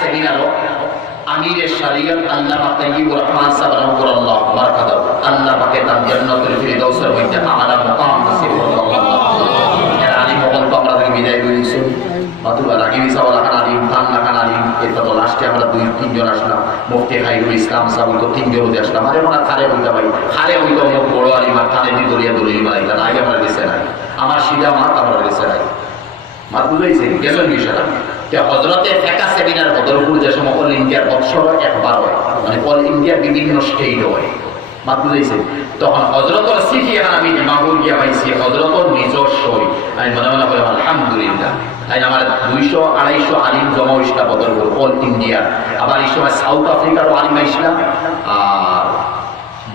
সেমিনারও আমিরে শরীয়ত আল্লামা তাইয়্যিবুর রহমান সাহেব রাহমাহুল্লাহ বারাকাতুহু আল্লাহ পাকে তার জান্নাতুল ফিরদাউসের মধ্যে আলা মুকাম নসিব করুন। এর আলিম হল তো আমরা থেকে বিদায় লইছি মাতুবা লাগি বিসাওয়ালা কানালিম তান্না কানালিম এরপর তো লাস্টে আমরা 2-3 জন আসলাম মুফতি খাইরুল ইসলাম সাহেব তো 3 জন উঠে আসলাম আরে ওনা খারে হইতা ভাই খারে হইতো বড় আলিম আর খানে দি দরিয়া দলিল বানাইতা না আগে আমরা গেছে নাই আমার সিধা মাত আমরা গেছে নাই মাত বুঝাইছে গেছেন বিষয়টা যে হযরতে ফিকহ সেমিনার বদরপুর যে সময় অল ইন্ডিয়ার বৎসর একবার হয় মানে অল ইন্ডিয়ার বিভিন্ন স্টেট হয় মাত বুঝাইছে তখন হযরতর সিটি আমি মাগুর গিয়া পাইছি হযরতর নিজস্ব আমি মনে মনে করি আলহামদুলিল্লাহ তাই আমার 200-250 আলিম জমা হইছিল বদরপুর অল ইন্ডিয়া আবার এই সময় সাউথ আফ্রিকারও আলিম আইছিল আর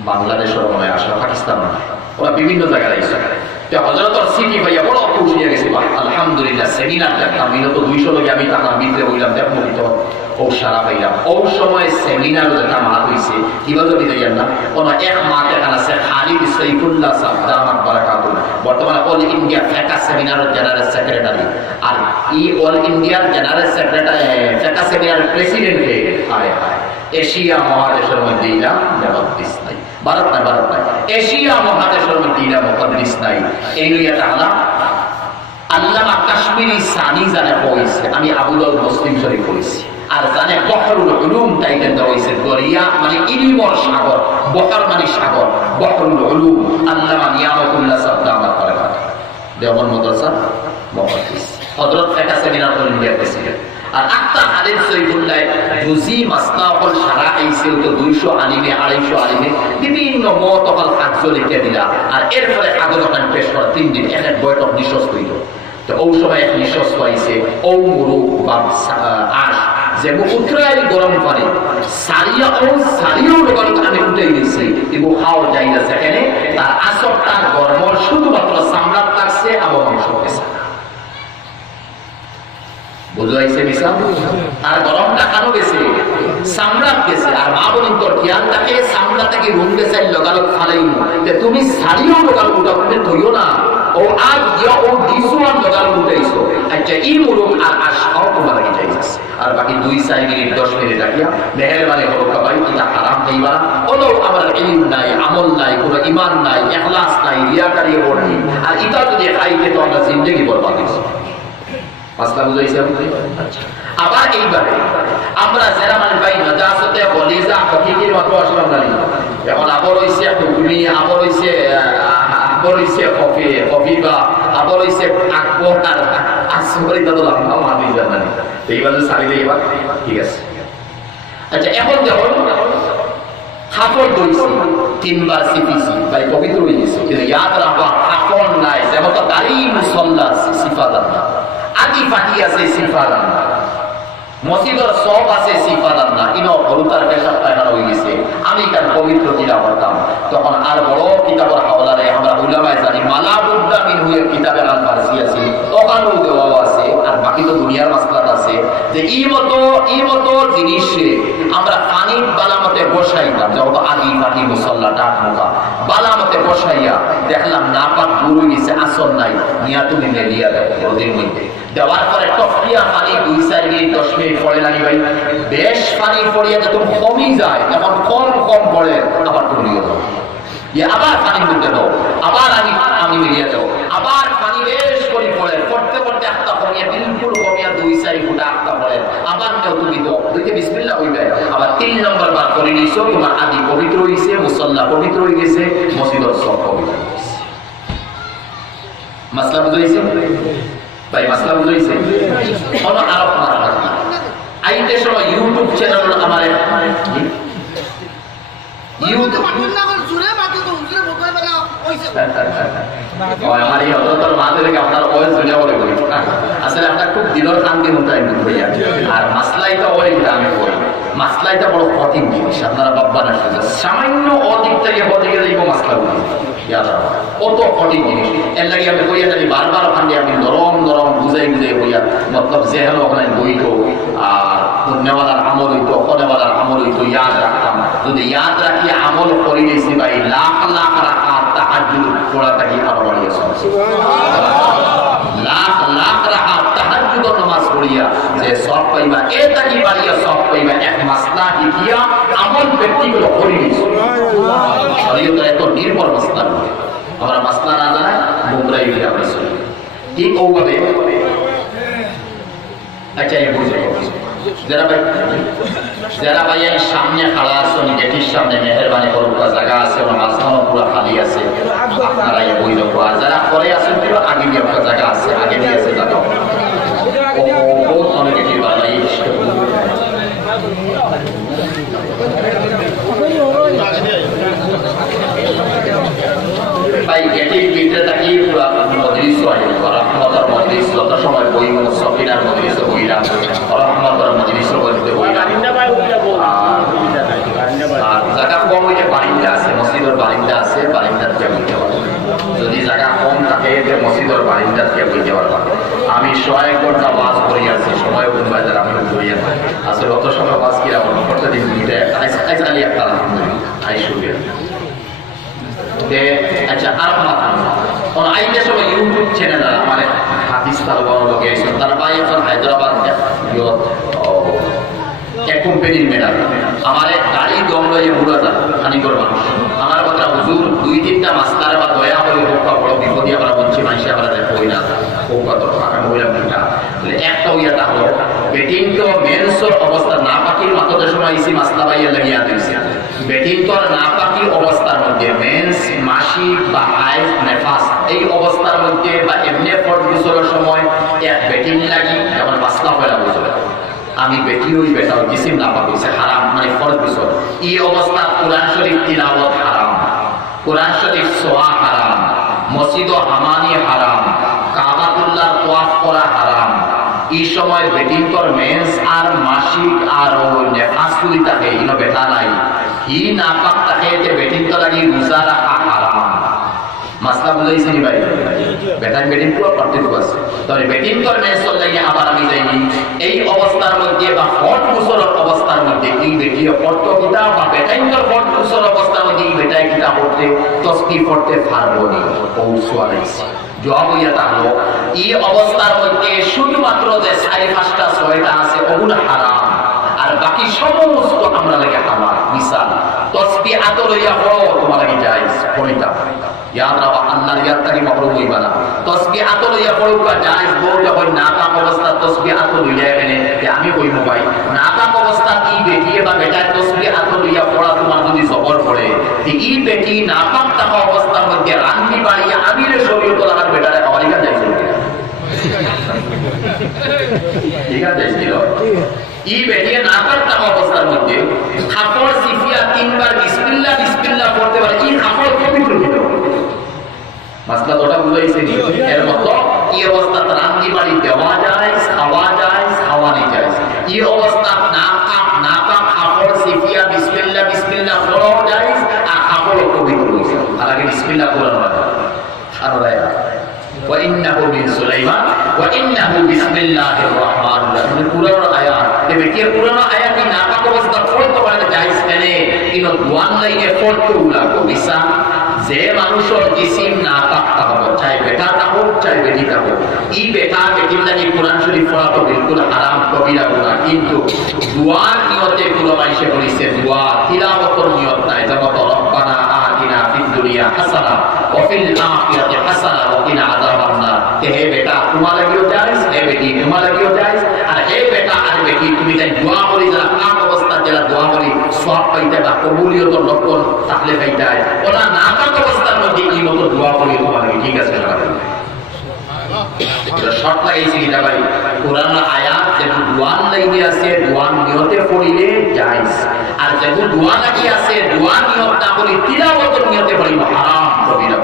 বাংলাদেশের মনে আসা পাকিস্তান ওরা বিভিন্ন জায়গায় আইছে হযরতর সিটি ভাইয়া বড় খুশি হয়ে গেছে আলহামদুলিল্লাহ সেমিনার দেখলাম মিনত 200 লোক আমি টাকা বিতে হইলাম দেখো তো ও সারা পাইলাম ও সময় সেমিনার যেটা মাত হইছে কিভাবে বিতে যান না কোন এক মাতে এখানে আছে খালিদ সাইফুল্লাহ সাহেব দামাত বারাকাতুহু বর্তমানে অল ইন্ডিয়া ফিকহ সেমিনারের জেনারেল সেক্রেটারি আর এই অল ইন্ডিয়ার জেনারেল সেক্রেটারি ফিকহ সেমিনারের প্রেসিডেন্ট কে আয় এশিয়া মহাদেশের মধ্যে ইলা মুহাদ্দিস নাই ভারত নাই এশিয়া মহাদেশের মধ্যে ইলা মুহাদ্দিস নাই এই নিয়ে তাহলে আল্লামা কাশ্মীরি সানি জানে কইছে আমি আবু দাউদ মুসলিম শরীফ কইছি আর জানে বহরুল উলুম টাইটেল দেওয়া হইছে দরিয়া মানে ইলমর সাগর বহর মানে সাগর বহরুল উলুম আল্লামা নিয়ামতুল্লাহ সাহেব দামাত বারাকাত দেওবন্দ মাদ্রাসা মুহাদ্দিস হযরত ফিকহ সেমিনার অল ইন্ডিয়া প্রেসিডেন্ট আর আক্তা আলিম সৈফুল্লাহ জুজি মাসনাফল সারা আইছে তো 200 আলিমে 250 আলিমে বিভিন্ন মতফল কাজ লিখে দিলা আর এরপরে কাগজ ওখানে পেশ করা 3 দিন এক বৈঠক নিঃশ্বাস হইল তো ওই সময় এক নিঃশ্বাস পাইছে ও মুরু বা আশ যে উত্তরায়ণ গরম পানি সারিয়াও লোকাল আমি উঠে গেছি এগো খাও যাই না সেখানে তার আসরটা গরমর শুধুমাত্র সামলাত থাকছে আবার মাংস পেছে বুঝাইছে মিসাল আর গরমটা কানো গেছে সামরাত গেছে আর মা বলেন তোর জ্ঞানটাকে সামরাটাকে রুম গেছে লগালগ ফালাই তে তুমি সারিও লগালগ উঠা করতে থইও না ও আজ ইয়া ও দিসওয়ান লগালগ উঠাইছো আচ্ছা এই মুরুম আর আশাও তোমার লাগি যাইছে আর বাকি 2-4 মিনিট 10 মিনিট রাখিয়া মেহেরবানি করো ভাই এটা হারাম দেইবা ওলো আমার ইলম নাই আমল নাই কোনো ঈমান নাই ইখলাস নাই রিয়াকারি ওরনি আর এটা যদি খাইতে তো আমরা জিন্দেগি বরবাদ হইছে মাসলা বুঝাইছে আবার এইবারে আমরা যারা মানে ভাই নাজাসতে বলিজা হকিকির মতো আসলাম না এখন আবার হইছে তুমি আবার হইছে কফি বা আবার হইছে আকবর আর আসরি দাদু লাম্বা মানি জানানি এইবার সারি দেইবা ঠিক আছে আচ্ছা এখন দেখো হাফল দইছি 3 বার সিপিসি ভাই পবিত্র হয়ে গেছে কিন্তু ইয়াদ রাখবা হাফল নাই যেমন তো দাড়ি মুসল্লা সিফাত না আদি ফাটি আছে সিফাত না মসজিদের সব আছে সিফাত না ইনো হলুতার পেশাব পায়খানা হয়ে গেছে আমি কার পবিত্র কিতাব পড়তাম তখন আর বড় কিতাবের হাওলারে আমরা উলামায়ে জানি মালাবুদ্দা মিনহুয়ের কিতাবের আল ফারসি আছে ওখানেও দেওয়া আছে আর বাকি তো দুনিয়ার মাসলাত আছে যে এই মতো জিনিস আমরা পানি বালামতে বসাইতাম যত আদি ফাটি মুসল্লা ডাক মুখা বালামতে বসাইয়া দেখলাম নাপাক দূর হয়ে গেছে আসর নাই নিয়া তুমি নেলিয়া দাও রোদের মধ্যে দেওয়ার পরে টফিয়া পানি 2-4 মিনিট 10 মিনিট পরে লাগি ভাই বেশ পানি পড়িয়া যত কমই যায় তখন কম পড়ে আবার তুলিয়ে দাও আবার পানির মধ্যে দাও আবার আমি মিলিয়ে দাও আবার পানি বেশ করে পড়ে পড়তে আটটা পড়িয়া বিলকুল কমিয়া 2-4 ফুটা আটটা পড়ে আবার কেউ তুমি দাও দুইটা বিসমিল্লাহ হইবে আবার 3 নম্বর বার করে নিছো তোমার আদি পবিত্র হইছে মুসল্লা পবিত্র হয়ে গেছে মসজিদের সব পবিত্র হইছে মাসলা বুঝাইছে ভাই মাসলা বুঝাইছে কোন আরব মাসলা আইতে সময় ইউটিউব চ্যানেল আমার ইউটিউব জুড়ে মাটি তো উজরে বকয় বেলা হইছে ওই আমার এই অতর মাঝে থেকে আপনার ওয়েস জুড়ে বলে কই আসলে আপনার খুব দিলর শান্তি মতো একদম হইয়া আর মাসলাইটা ওই আমি কই মাসলাইটা বড় কঠিন জিনিস আপনারা বাবা না সামান্য অদিক থেকে বদিকে যাইবো মাসলা বুঝি কত কঠিন জিনিস এর লাগে আমি কইয়া জানি বারবার ওখানে আমি নরম বুঝাই কইয়া মতলব জেহেল ওখানে বইতো আর নেওয়ালার আমল হইতো কনেওয়ালার আমল হইতো ইয়াদ রাখতাম যদি ইয়াদ রাখি আমল করে গেছি ভাই লাখ রাকাত তাহাজ্জুদ পড়া থাকি আবার বাড়িয়েছে লাখ রাকাত তাহাজ্জুদ তাহাজ্জুদের নামাজ পড়িয়া যে সব পাইবা এটা কি বাড়িয়া সব পাইবা এক মাসলা শিখিয়া আমল ব্যক্তিগুলো করে নিয়েছে শরীয়তের এত নির্ভর মাসলা আমরা মাসলা না জানাই মুগরাই হয়ে আমরা চলি ঠিক ওভাবে আচ্ছা এই বুঝে যারা ভাই এই সামনে খাড়া আছেন গেটির সামনে মেহেরবানি করুক জায়গা আছে মাঝখানে পুরো খালি আছে আপনারা এই বই দেখো আর যারা পরে আছেন পুরো আগে দিয়ে একটা জায়গা আছে আগে দিয়ে আছে জায়গা বহুত অনেক গেটির বানাই ভাই গেটির ভিতরে থাকি পুরো মজলিস হয় রহমতের মজলিস যত সময় বই সফিনার মজলিস বইরা রহমতের মজলিস বইতে বইরা আর জায়গা কম হইলে বারিন্দা আছে মসজিদের বারিন্দা আছে বারিন্দার দিয়ে বইতে পারবে যদি জায়গা কম থাকে যে মসজিদের বারিন্দার দিয়ে বইতে পারবে আমি 100 ঘন্টা বাস করি আছি সময় কোন বাজার আমি করিয়া আসলে অত সময় বাস কিরা করতে দিন দুইটা আজকালি একটা আই শুরু আচ্ছা আর কোন আইতে সবাই ইউটিউব চ্যানেল মানে হাদিস তালবানো লোকে তার ভাই এখন হায়দ্রাবাদ এক কোম্পানির ম্যাডাম আমার এক গাড়ি দম লইয়ে বুড়া যা খানিকর মানুষ আমার কথা হুজুর 2-3টা মাস্টার বা দয়া করে হোক বা বড় বিপদে আমরা বলছি মানুষ আমরা দেখো না হোক বা তোর আমি বললাম কিনা বলে একটা ইয়েটা হলো বেটিং তো মেন্সর অবস্থা না পাখির মাথাতে সময় ইসি মাস্তা ভাইয়া লাগিয়া দিয়েছে বেটিং তো না পাখির অবস্থার মধ্যে মেন্স মাসিক বা হাইজ নেফাস এই অবস্থার মধ্যে বা এমনি ফোর্থ বছরের সময় এক বেটিং লাগি যেমন মাস্তা পয়লা বছর আমি বেটি ওই বেটা জিসিম না পাকিছে হারাম মানে ফরজ বছর এই অবস্থা কোরআন শরীফ তিলাওয়াত হারাম কোরআন শরীফ সোয়া হারাম মসজিদ ও হামানি হারাম কাবাতুল্লাহ তাওয়াফ করা হারাম এই সময় বেটিং কর মেন্স আর মাসিক আর নেফাস গুলি থাকে ইনো বেটা নাই ই না পাক থাকে যে বেটিং তো লাগি রোজা রাখা হারাম মাসলা বুঝাইছি নি ভাই বেটার বেটিং পুরো পার্থক্য আছে তবে বেটিং কর মেন্স লাগি আবার আমি যাইনি এই অবস্থার মধ্যে বা ফট বছরের অবস্থার মধ্যে এই বেটি পড়তো কিতাব বা বেটাইং কর ফট বছরের অবস্থার মধ্যে এই বেটাই কিতাব পড়তে তসবিহ পড়তে পারবো নি পৌঁছাইছি জবাব হইয়া থাকলো এই অবস্থার মধ্যে শুধুমাত্র যে 5টা 6টা আছে ওগুলো হারাম আর বাকি সমস্ত আমরা লাগে হারাম মিসাল তসবিহ আতো লইয়া পড়ো তোমার লাগে জায়েজ পড়িতা याद रखो अल्लाह याद ताकि मखलूक नहीं बना तस्बीह तो लिया पड़ो का जायज बोल जब नाकाम अवस्था तस्बीह तो लिया मैंने कि আমি কই মোবাইল নাকাম অবস্থা কি বেটিয়ে বা বেটা তসবিহ তো লিয়া পড়া তোমার যদি জবর পড়ে এই বেটি নাকাম থাকা অবস্থার মধ্যে রান্নি বাড়িয়া আমিরে শরীয়ত লাগার বেটারে খাওয়ালি কাজ যাইছিল ঠিক আছে ছিল এই বেটিয়ে নাকাম থাকা অবস্থার মধ্যে খাপড় সিফিয়া 3বার বিসমিল্লাহ বিসমিল্লাহ পড়তে পারে এই খাপড় পবিত্র হলো মাসলা তোটা বুঝাইছে এর মতো এই অবস্থা রান্নি বাড়ি দেওয়া যায় খাওয়া নেই যায় এই অবস্থা না পাক খাপড় সিফিয়া বিসমিল্লাহ বিসমিল্লাহ পড়াও যায় আর খাপড়ও পবিত্র হইছে আর আগে বিসমিল্লাহ পড়ানো হয় আর রায়া ওয়া ইন্নাহু মিন সুলাইমান ওয়া ইন্নাহু বিসমিল্লাহির রহমানির রহিম পুরো আয়াত তবে কি পুরো আয়াত না পাক অবস্থা পড়তে পারে যায় কেনে ইনো দুয়ান লাইনে পড়তে উলা কবিসা যে মানুষের জিসিম না পাক থাকবে চাই বেটা থাকুক চাই বেটি থাকুক এই বেটা বেটির লাগি কোরআন শরীফ পড়া তো বিলকুল হারাম কবিরা গুনাহ কিন্তু দুয়ার নিয়তে পুরো মাইশে করিছে দোয়া তিলাওয়াতের নিয়ত নাই যেমন রব্বানা আতিনা ফিদ দুনিয়া হাসানা ওয়া ফিল আখিরাতি হাসানা ওয়া কিনা আযাবান নার হে বেটা তোমার লাগিও জায়েজ হে বেটি তোমার লাগিও জায়েজ আর হে বেটা আর বেটি তুমি তাই দোয়া করি যারা পাক অবস্থা যারা দোয়া করি সওয়াব পাইতে বা কবুলিয়তের লক্ষণ তাহলে পাইতে ওরা না পাক অবস্থার মধ্যে এই মতো দোয়া করি তোমার ঠিক আছে এটা শর্ত লাগাইছি কিনা ভাই কোরআন আয়াত যেমন দোয়ান লাগি আছে দোয়ান নিয়তে পড়িলে জায়েজ আর যেমন দোয়া লাগি আছে দোয়ান নিয়ত না করি তিলাওয়াতের নিয়তে পড়িলে হারাম কবিরা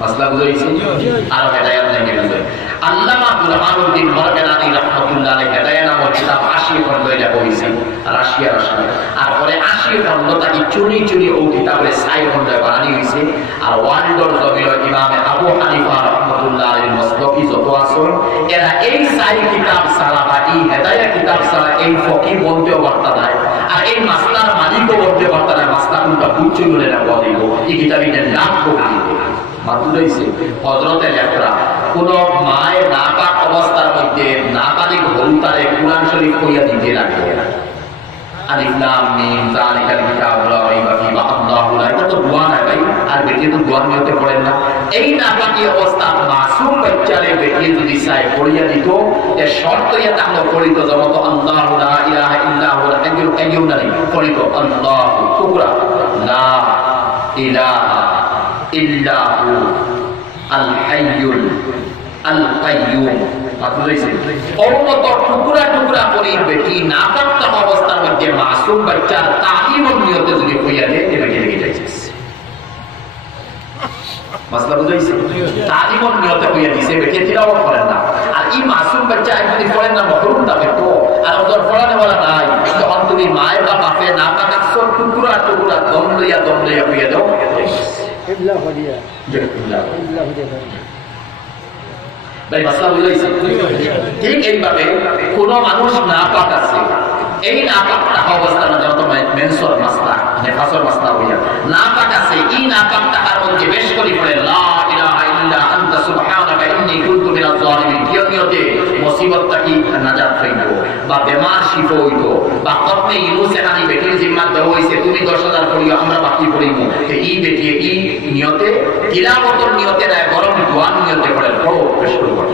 মাসলা বুঝাইছি আর হেদায়েত লাগি বুঝাই আল্লামা বুরহানুদ্দিন মারকানি রাহমাতুল্লাহ আলাইহি হেদায়েত নামক কিতাব 80 খন্ড এটা কইছে রাশিয়া আর পরে 80 খন্ড তাকি চুরি ও কিতাবের 6 খন্ড বানানি হইছে আর ওয়ার্ল্ডর জমিল ইমাম আবু হানিফা রাহমাতুল্লাহ আলাইহি মাসলকি যত আছে এরা এই 6 কিতাব ছাড়া বা এই হেদায়েত কিতাব ছাড়া এই ফকিহ বলতেও পারতা না আর এই মাসলার মালিকও বলতে পারতা না মাসলা কোনটা বুঝছে বলে না বলিব এই কিতাবের নাম বলিব মাতুরাইছে হযরতের একরা কোন মায়ের নাপাক অবস্থার মধ্যে নাপালিক হলুতারে কুরআন শরীফ কইয়া দিতে লাগে আলিফ লাম মিম যালিকাল কিতাবু লা রাইবা ফীহি আল্লাহু লা এটা তো দোয়া না ভাই আর বেটি তো দোয়া নিয়তে পড়েন না এই নাপাকি অবস্থা মাসুম বাচ্চারে বেটি যদি চাই পড়িয়া দিত এ শর্ত ইয়া তাহলে পড়িত যেমন আল্লাহু লা ইলাহা ইল্লা হুয়াল হাইয়ুল কাইয়্যুম না পড়িত আল্লাহু কুবরা লা ইলাহা ইল্লা হু আল হাইয়ুল আল কাইয়্যুম মাতুরাইছে অমত টুকরা টুকরা করে বেটি নাপাক অবস্থার মধ্যে মাসুম বাচ্চার তালিমের নিয়তে যদি কইয়া দেয় তবে লেগে যাইছে মাসলা বুঝাইছে তালিমের নিয়তে কইয়া দিছে বেটি তিলাওয়াত করেন না আর এই মাসুম বাচ্চা যদি পড়েন না মহরুম থাকে তো আর ওদের পড়ানো বলা নাই তখন তুমি মায়ের বা বাপে নাপাক আকসর টুকরা টুকরা দম লইয়া কইয়া দাও ইল্লা হদিয়া ইল্লা হদিয়া ভাই মাসলা বুঝাইছে ঠিক এইভাবে কোন মানুষ নাপাক আছে এই নাপাক থাকা অবস্থায় যত মেনসর মাসলা নেফাসর মাসলা হইয়া নাপাক আছে এই নাপাক থাকার মধ্যে বেশ করে পড়ে লা ইলাহা ইল্লা আনতা সুবহানাকা ইন্নী কুনতু মিনাজ জালিমিন কিয়তে মুসিবতটা কি নাজাত পাইতো বা বেমার শিফা হইতো বা কতনে ইউনুসে হানি বেটির জিম্মাত দেওয়া হইছে তুমি 10000 করিও আমরা বাকি করিমু এই বেটি এই নিয়তে তিলাওয়াতের নিয়তে না বরং দোয়ার নিয়তে পড়ে বড় বেশ করে পড়ে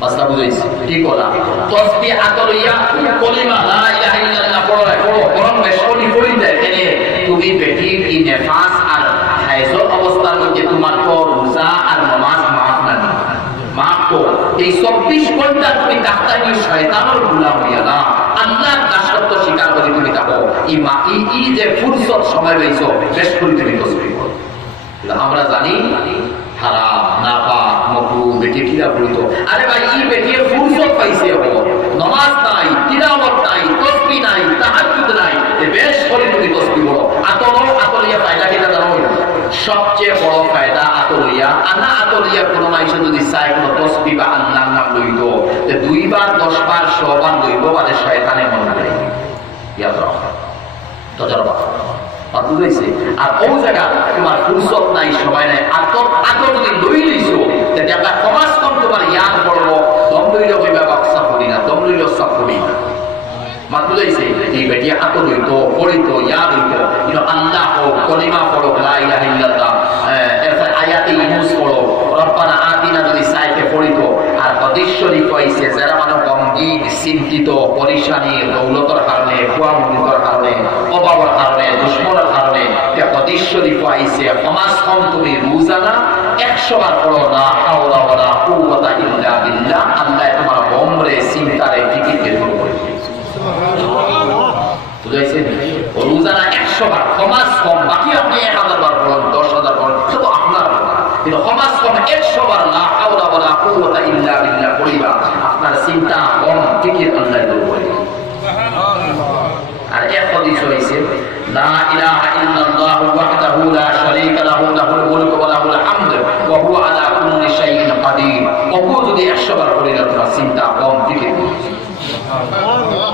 মাসলা বুঝাইছে ঠিক ওলা তাসবিহ আতরিয়া কলিমা লা ইলাহা ইল্লাল্লাহ পড়ো বরং বেশ করে পড়ি দেয় এনে তুমি বেটির এই নেফাস আর হাইজর অবস্থার মধ্যে তোমার তো রোজা আর নামাজ মাফ না মাফ তো এই 24 ঘন্টা তুমি ডাক্তারি শয়তানের গোলাম হইয়া না আল্লাহর দাসত্ব স্বীকার করে তুমি থাকো এই যে ফুরসত সময় পাইছো বেশ করে তুমি তাসবিহ করো আমরা জানি হারাম নাপাক মাকরুহ বেটি কিরা বলিত আরে ভাই এই বেটি ফুরসত পাইছে নামাজ নাই তিলাওয়াত নাই তাসবিহ নাই তাহাজ্জুদ নাই বেশ করে তুমি তাসবিহ করো আতরিয়া ফায়দা কিনা জানো সবচেয়ে বড় ফায়দা আতরিয়া আতরিয়া কোন মানুষ যদি চায় কোন তাসবিহ বা আল্লাহর নাম লইত তে 2 বার 10 বার 100 বার লইব মানে শয়তানে মন করে ইয়াদ রাখো তজরবা বুঝাইছে আর ও জায়গা তোমার ফুরসত নাই সবাই নাই আতর যদি লই লইছো তাহলে একটা সমাজ কম তোমার ইয়াদ পড়বো দম লইল কইবা বাক্সা পড়ি না দম লইল সব পড়ি না বুঝাইছে এই বেটি আতর হইতো পড়িতো ইয়াদ হইতো আল্লাহ ও কলিমা পড়ো লা ইলাহা ইল্লাল্লাহ এরপর আয়াতে ইউনুস পড়ো রব্বানা আতিনা যদি সাইতে পড়িতো আর হাদিস শরীফ হইছে যারা মানুষ গমগীন চিন্তিত পরিশানি দৌলতের কারণে কুয়ামুনির কারণে অভাবের কারণে দুশ্মনের কারণে হাদিস শরীফ হইছে সমাজ কম তুমি রোজানা 100 বার পড়ো না হাওলা ওয়ালা কুওয়াতা ইল্লা বিল্লাহ আল্লাহ তোমার গমরে চিন্তারে ফিকিরকে দূর করে সুবহানাল্লাহ বুঝাইছে রোজানা 100 বার সমাজ কম বাকি আপনি 1000 বার পড়ুন 10000 পড়ুন শুধু আপনার কিন্তু সমাজ কম 100 বার লা হাওলা ওয়ালা কুওয়াতা ইল্লা বিল্লাহ পড়িবা আপনার চিন্তা কম ফিকির আল্লাহ দূর করে সুবহানাল্লাহ আর এক হাদিস হইছে লা ইলাহা ইল্লাল্লাহু ওয়াহদাহু লা শারীকা লাহু লাহুল মুলকু ওয়া লাহুল হামদু ওয়া হুয়া আলা কুল্লি শাইইন কাদির ওকো যদি 100 বার পড়িলা তোমার চিন্তা কম ফিকির সুবহানাল্লাহ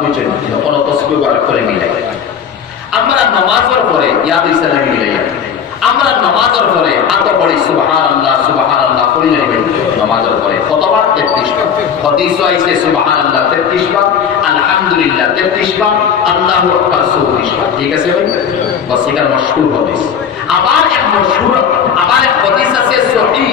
বুঝছেন কোন তাসবিহ বার করে মিলাই আমরা নামাজের পরে ইয়াদ ইসলামী মিলাই আমরা নামাজের পরে আত পড়ি সুবহানাল্লাহ সুবহানাল্লাহ পড়ি যাইবে নামাজের পরে কতবার 33 বার হাদিস আইছে সুবহানাল্লাহ 33 বার আলহামদুলিল্লাহ 33 বার আল্লাহু আকবার 34 বার ঠিক আছে ভাই বস এটা মশহুর হাদিস আবার এক হাদিস আছে সহিহ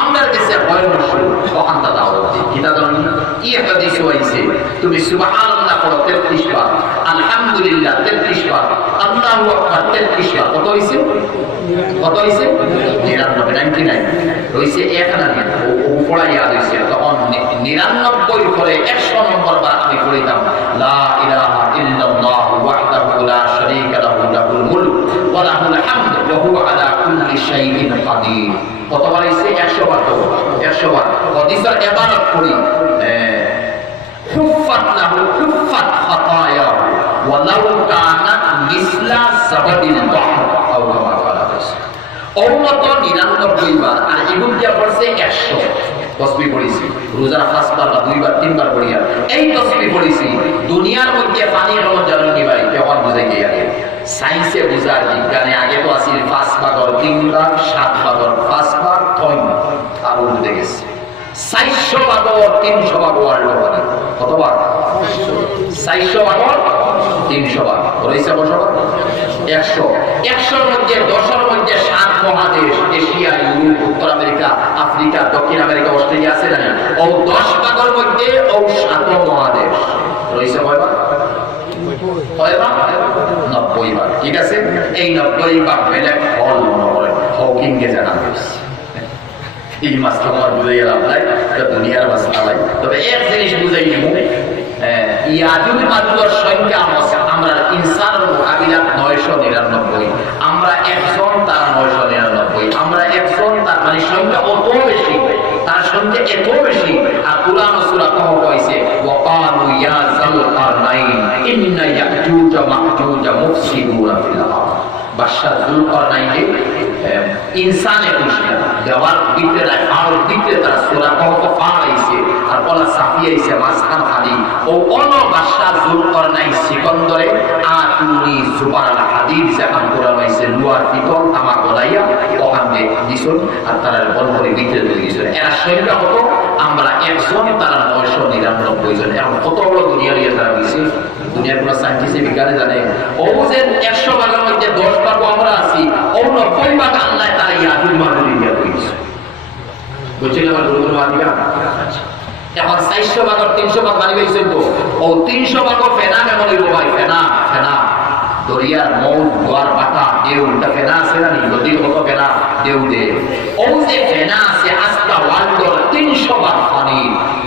আমরা কাছে হয় মশহুর ওখানটা দাও কিতা জানি এই হাদিস হইছে তুমি সুবহানাল্লাহ পড়ো 33 বার আলহামদুলিল্লাহ 33 বার আল্লাহু আকবার 33 বার কত হইছে 99 হইছে এক না ও পড়া ইয়াদ হইছে তখন 99 পরে 100 নম্বর বার আমি পড়িতাম লা ইলাহা ইল্লাল্লাহু ওয়াহদাহু লা শারীকা লাহু লাহুল মুলক ওয়া লাহুল হামদু ওয়া হুয়া আলা কুল্লি শাইইন কাদির কতবার হইছে 100 বার তো 100 বার হাদিসের ইবারত পড়ি হুফাত লাহু হুফাত খাতায়া ওয়া লাউ কানাত মিসলা সাবাদিল বাহর আও কামা অমত 99 বার আর ইবুল দিয়া পড়ছে 100 তাসবিহ পড়িছি রোজার 5 বার বা 2 বার 3 বার পড়িয়া এই তাসবিহ পড়িছি দুনিয়ার মধ্যে পানি রমজান নিবাই তখন বুঝাই গিয়া সায়েন্সে বুঝার বিজ্ঞানে আগে তো আছে 5 ভাগর 3 ভাগ 7 ভাগর 5 ভাগ 3 আর উঠে গেছে 400 ভাগর 300 ভাগ ওয়ার্ল্ড মানে কত ভাগ 400 ভাগর 300 ভাগ রইছে বছর 100 100 মধ্যে 10 এর মধ্যে 7 মহাদেশ এশিয়া ইউরোপ উত্তর আমেরিকা আফ্রিকা দক্ষিণ আমেরিকা অস্ট্রেলিয়া আছে না ও 10 ভাগের মধ্যে ও 7 মহাদেশ রইছে কয় ভাগ 90 ভাগ ঠিক আছে এই 90 ভাগ ব্ল্যাক হোল নয় হকিং কে জানা হয়েছে এই মাসটা আমার বুঝে গেলাম তাই এটা দুনিয়ার মাসলা ভাই তবে এক জিনিস বুঝাই দিব ইয়াজুজ মাজুজের সংখ্যা আমরা ইনসানের মোকাবিলাত 999 আমরা একজন তার 999 আমরা একজন তার মানে সংখ্যা অত বেশি তার সংখ্যা এত বেশি আর কুরআন সূরা কহ কইছে ওয়াকালু ইয়া যাল কারনাইন ইন্না ইয়াজুজ মাজুজ মুফসিদুনা ফিল আরদ বাদশা যুলকারনাইনে ইনসানে খুশি দেওয়ার ভিতরে আর ভিতরে তার সূরা কত পাইছে আর ওলা সাফিয়াইছে মাসখান খালি ও অন বাদশা যুলকারনাইন সিকন্দরে আতুনি জুবারাল হাদিদ যখন কোরআন হইছে লুয়ার পিতল তামা গলাইয়া ওখান দিয়ে দিছুন আর তারা বল করে ভিতরে দিয়ে দিছুন এরা সংখ্যা কত আমরা একজন তারা 999 জন এখন কত বড় দুনিয়ার ইয়ে তারা দিছে দুনিয়ার কোন সায়েন্টিস্ট বিজ্ঞানী জানে ও যে 100 ভাগের মধ্যে 10 ভাগ আমরা আছি ও 90 ভাগ আল্লাহ তাআলা ইয়াজুজ মাজুজ দিয়া কইছে বুঝছেন আমার গুরুর মাদিকা এখন 400 ভাগ আর 300 ভাগ মানি হইছে তো ও 300 ভাগ ফেনা কেমন হইব ভাই ফেনা ফেনা দরিয়ার মৌজ গোয়ার পাতা দেউটা ফেনা আছে না নদী কত ফেনা দেউ দে ও যে ফেনা আছে আস্তা ওয়ার্ল্ডর 300 ভাগ পানি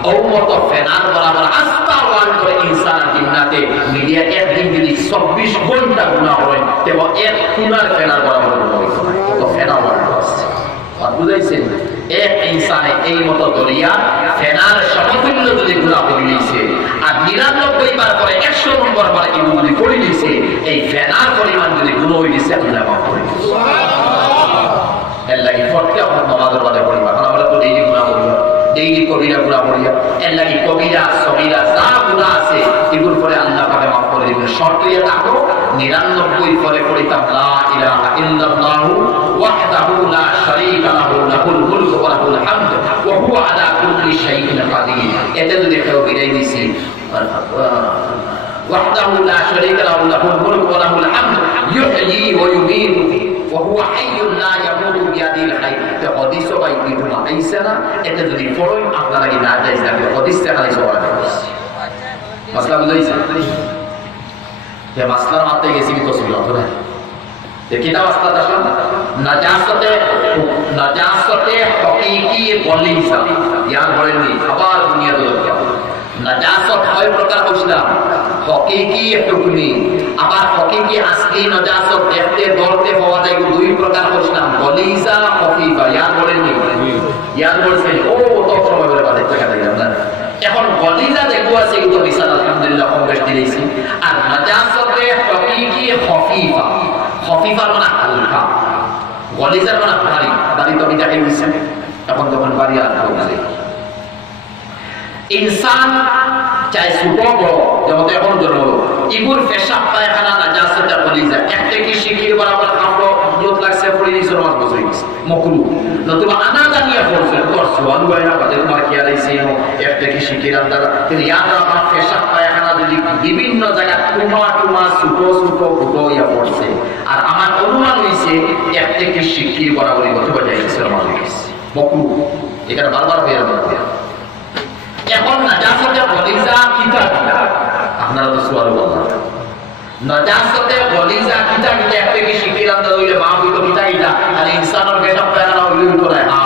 ও মত ফেনার বরাবর আস্তা ওয়ার্ল্ডর ইনসান জিন্নাতে মিলিয়া একদিন যদি 24 ঘন্টা গুনাহ হয় তবে এক কুনার ফেনার বরাবর তো ফেনা ওয়ার্ল্ড আছে আর বুঝাইছেন এক ইনসানে এই মত দরিয়া ফেনার সমতুল্য যদি গুনাহ করে নিয়েছে আর 99 বার পরে 100 নম্বর বার এগুলো যদি করে নিয়েছে এই ফেনার পরিমাণ যদি গুনাহ হয়ে গেছে আল্লাহ মাফ করে দিয়েছে সুবহানাল্লাহ আল্লাহ ফটকে আপনার নামাজের বাদে পড়িবা কারণ আমরা তো ডেইলি গুনাহ করি ডেইলি কবিরা গুনাহ করি আল্লাহ কি কবিরা সগীরা যা গুনাহ আছে এগুলো পরে আল্লাহ পাকে মাফ করে দিবেন শর্ত ইয়া থাকো 99 পরে পড়িতাম লা ইলাহা ইল্লাল্লাহু ওয়াহদাহু লা শারীকা লাহু লাহুল মুলকু ওয়া লাহুল হামদ ওয়া হুয়া আলা কুল্লি শাইইন কাদির এটা যদি কেউ বিদায় দিছি ওয়াহদাহু লা শারীকা লাহু লাহুল মুলকু ওয়া লাহুল হামদ ইউহয়ী ওয়া ইউমীতু ওয়া হুয়া হাইয়্যুন লা ইয়ামুতু বিয়াদিল হাই তো হাদিস বাই কিতুমা আইসানা এটা যদি পড়েন আপনারা কি না যাইছে আপনি হাদিস তে খালি সওয়াল মাসলা বুঝাইছে যে মাসলার মাথায় গেছি তো ছিল ধরে কিতাব আসতে আসুন নাজাসতে হকিকি বলিসা ইয়ার বলেননি আবার দুনিয়া দরকার নাজাসত হয় প্রকার বুঝলাম হকিকি হুকমি আবার হকিকি আসলি নাজাসত দেখতে ধরতে পাওয়া যায় দুই প্রকার বুঝলাম বলিসা হকিফা ইয়ার বলেননি ইয়ার বলছেন ও তো সময় বলে বাদে টাকা দেন না এখন গলিজা দেখো আছে কিন্তু বিশাল আলহামদুলিল্লাহ কম বেশ দিয়েছি আর নাজাসতে হকিকি খফিফা খফিফা মানে হালকা গলিজার মানে ভারী ভারী তো আমি দেখে দিচ্ছেন এখন যখন ভারী আর ভালো ইনসান চাই ছোট বড় যেমন এখন জন্ম ইগুর পেশাব পায়খানা নাজাসতে গলিজা একটা কি শিখির বরাবর কাপড় জোত লাগছে পড়ে দিয়েছে আমার বসে গেছে মকরু নতুবা আনা জানিয়ে পড়ছে তোর সোয়াল বাইনা বাদে তোমার কি আলাইছে একটা কি শিখির আন্দাজ কিন্তু ইয়াদ রাখা পেশাব পায়খানা যদি বিভিন্ন জায়গা টুমা ছোট ফুটো ইয়া পড়ছে আর আমার অনুমান হয়েছে একটা কি শিখির বরাবরই গত বাজাইছে আমার কাছে মকরু এখানে বারবার হয়ে যাবে এখন নাজাসতে গলিজা কিতা আপনারা তো সোয়াল বললেন নাজাসতে গলিজা কিতা একটা কি শিখির আন্দাজ হইলে মা হইতো কিতা আর ইনসানের পেশাব পায়খানা হইলে তো না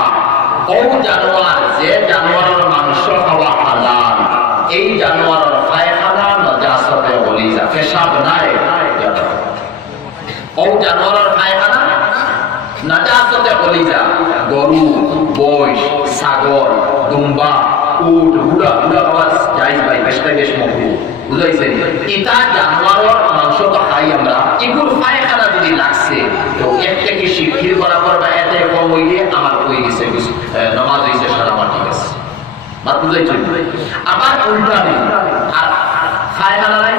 ও জানোয়ার যে জানোয়ারের মাংস খাওয়া হালাল এই জানোয়ারের পায়খানা নাজাসতে গলিজা পেশাব নাই ও জানোয়ারের পায়খানা নাজাসতে গলিজা গরু বৈশ ছাগল দুম্বা উট হুড়া আওয়াজ যাই ভাই বেশটা বেশ মকরু বুঝাইছেন এটা জানোয়ারের মাংস তো খাই আমরা এগুলো পায়খানা যদি লাগছে তো একটা কি শিখির বরাবর বা এতে কম হইলে আমার হয়ে গেছে নামাজ হয়েছে সারা আমার ঠিক আছে বাদ বুঝাইছেন আবার উল্টা নেই আর পায়খানা নাই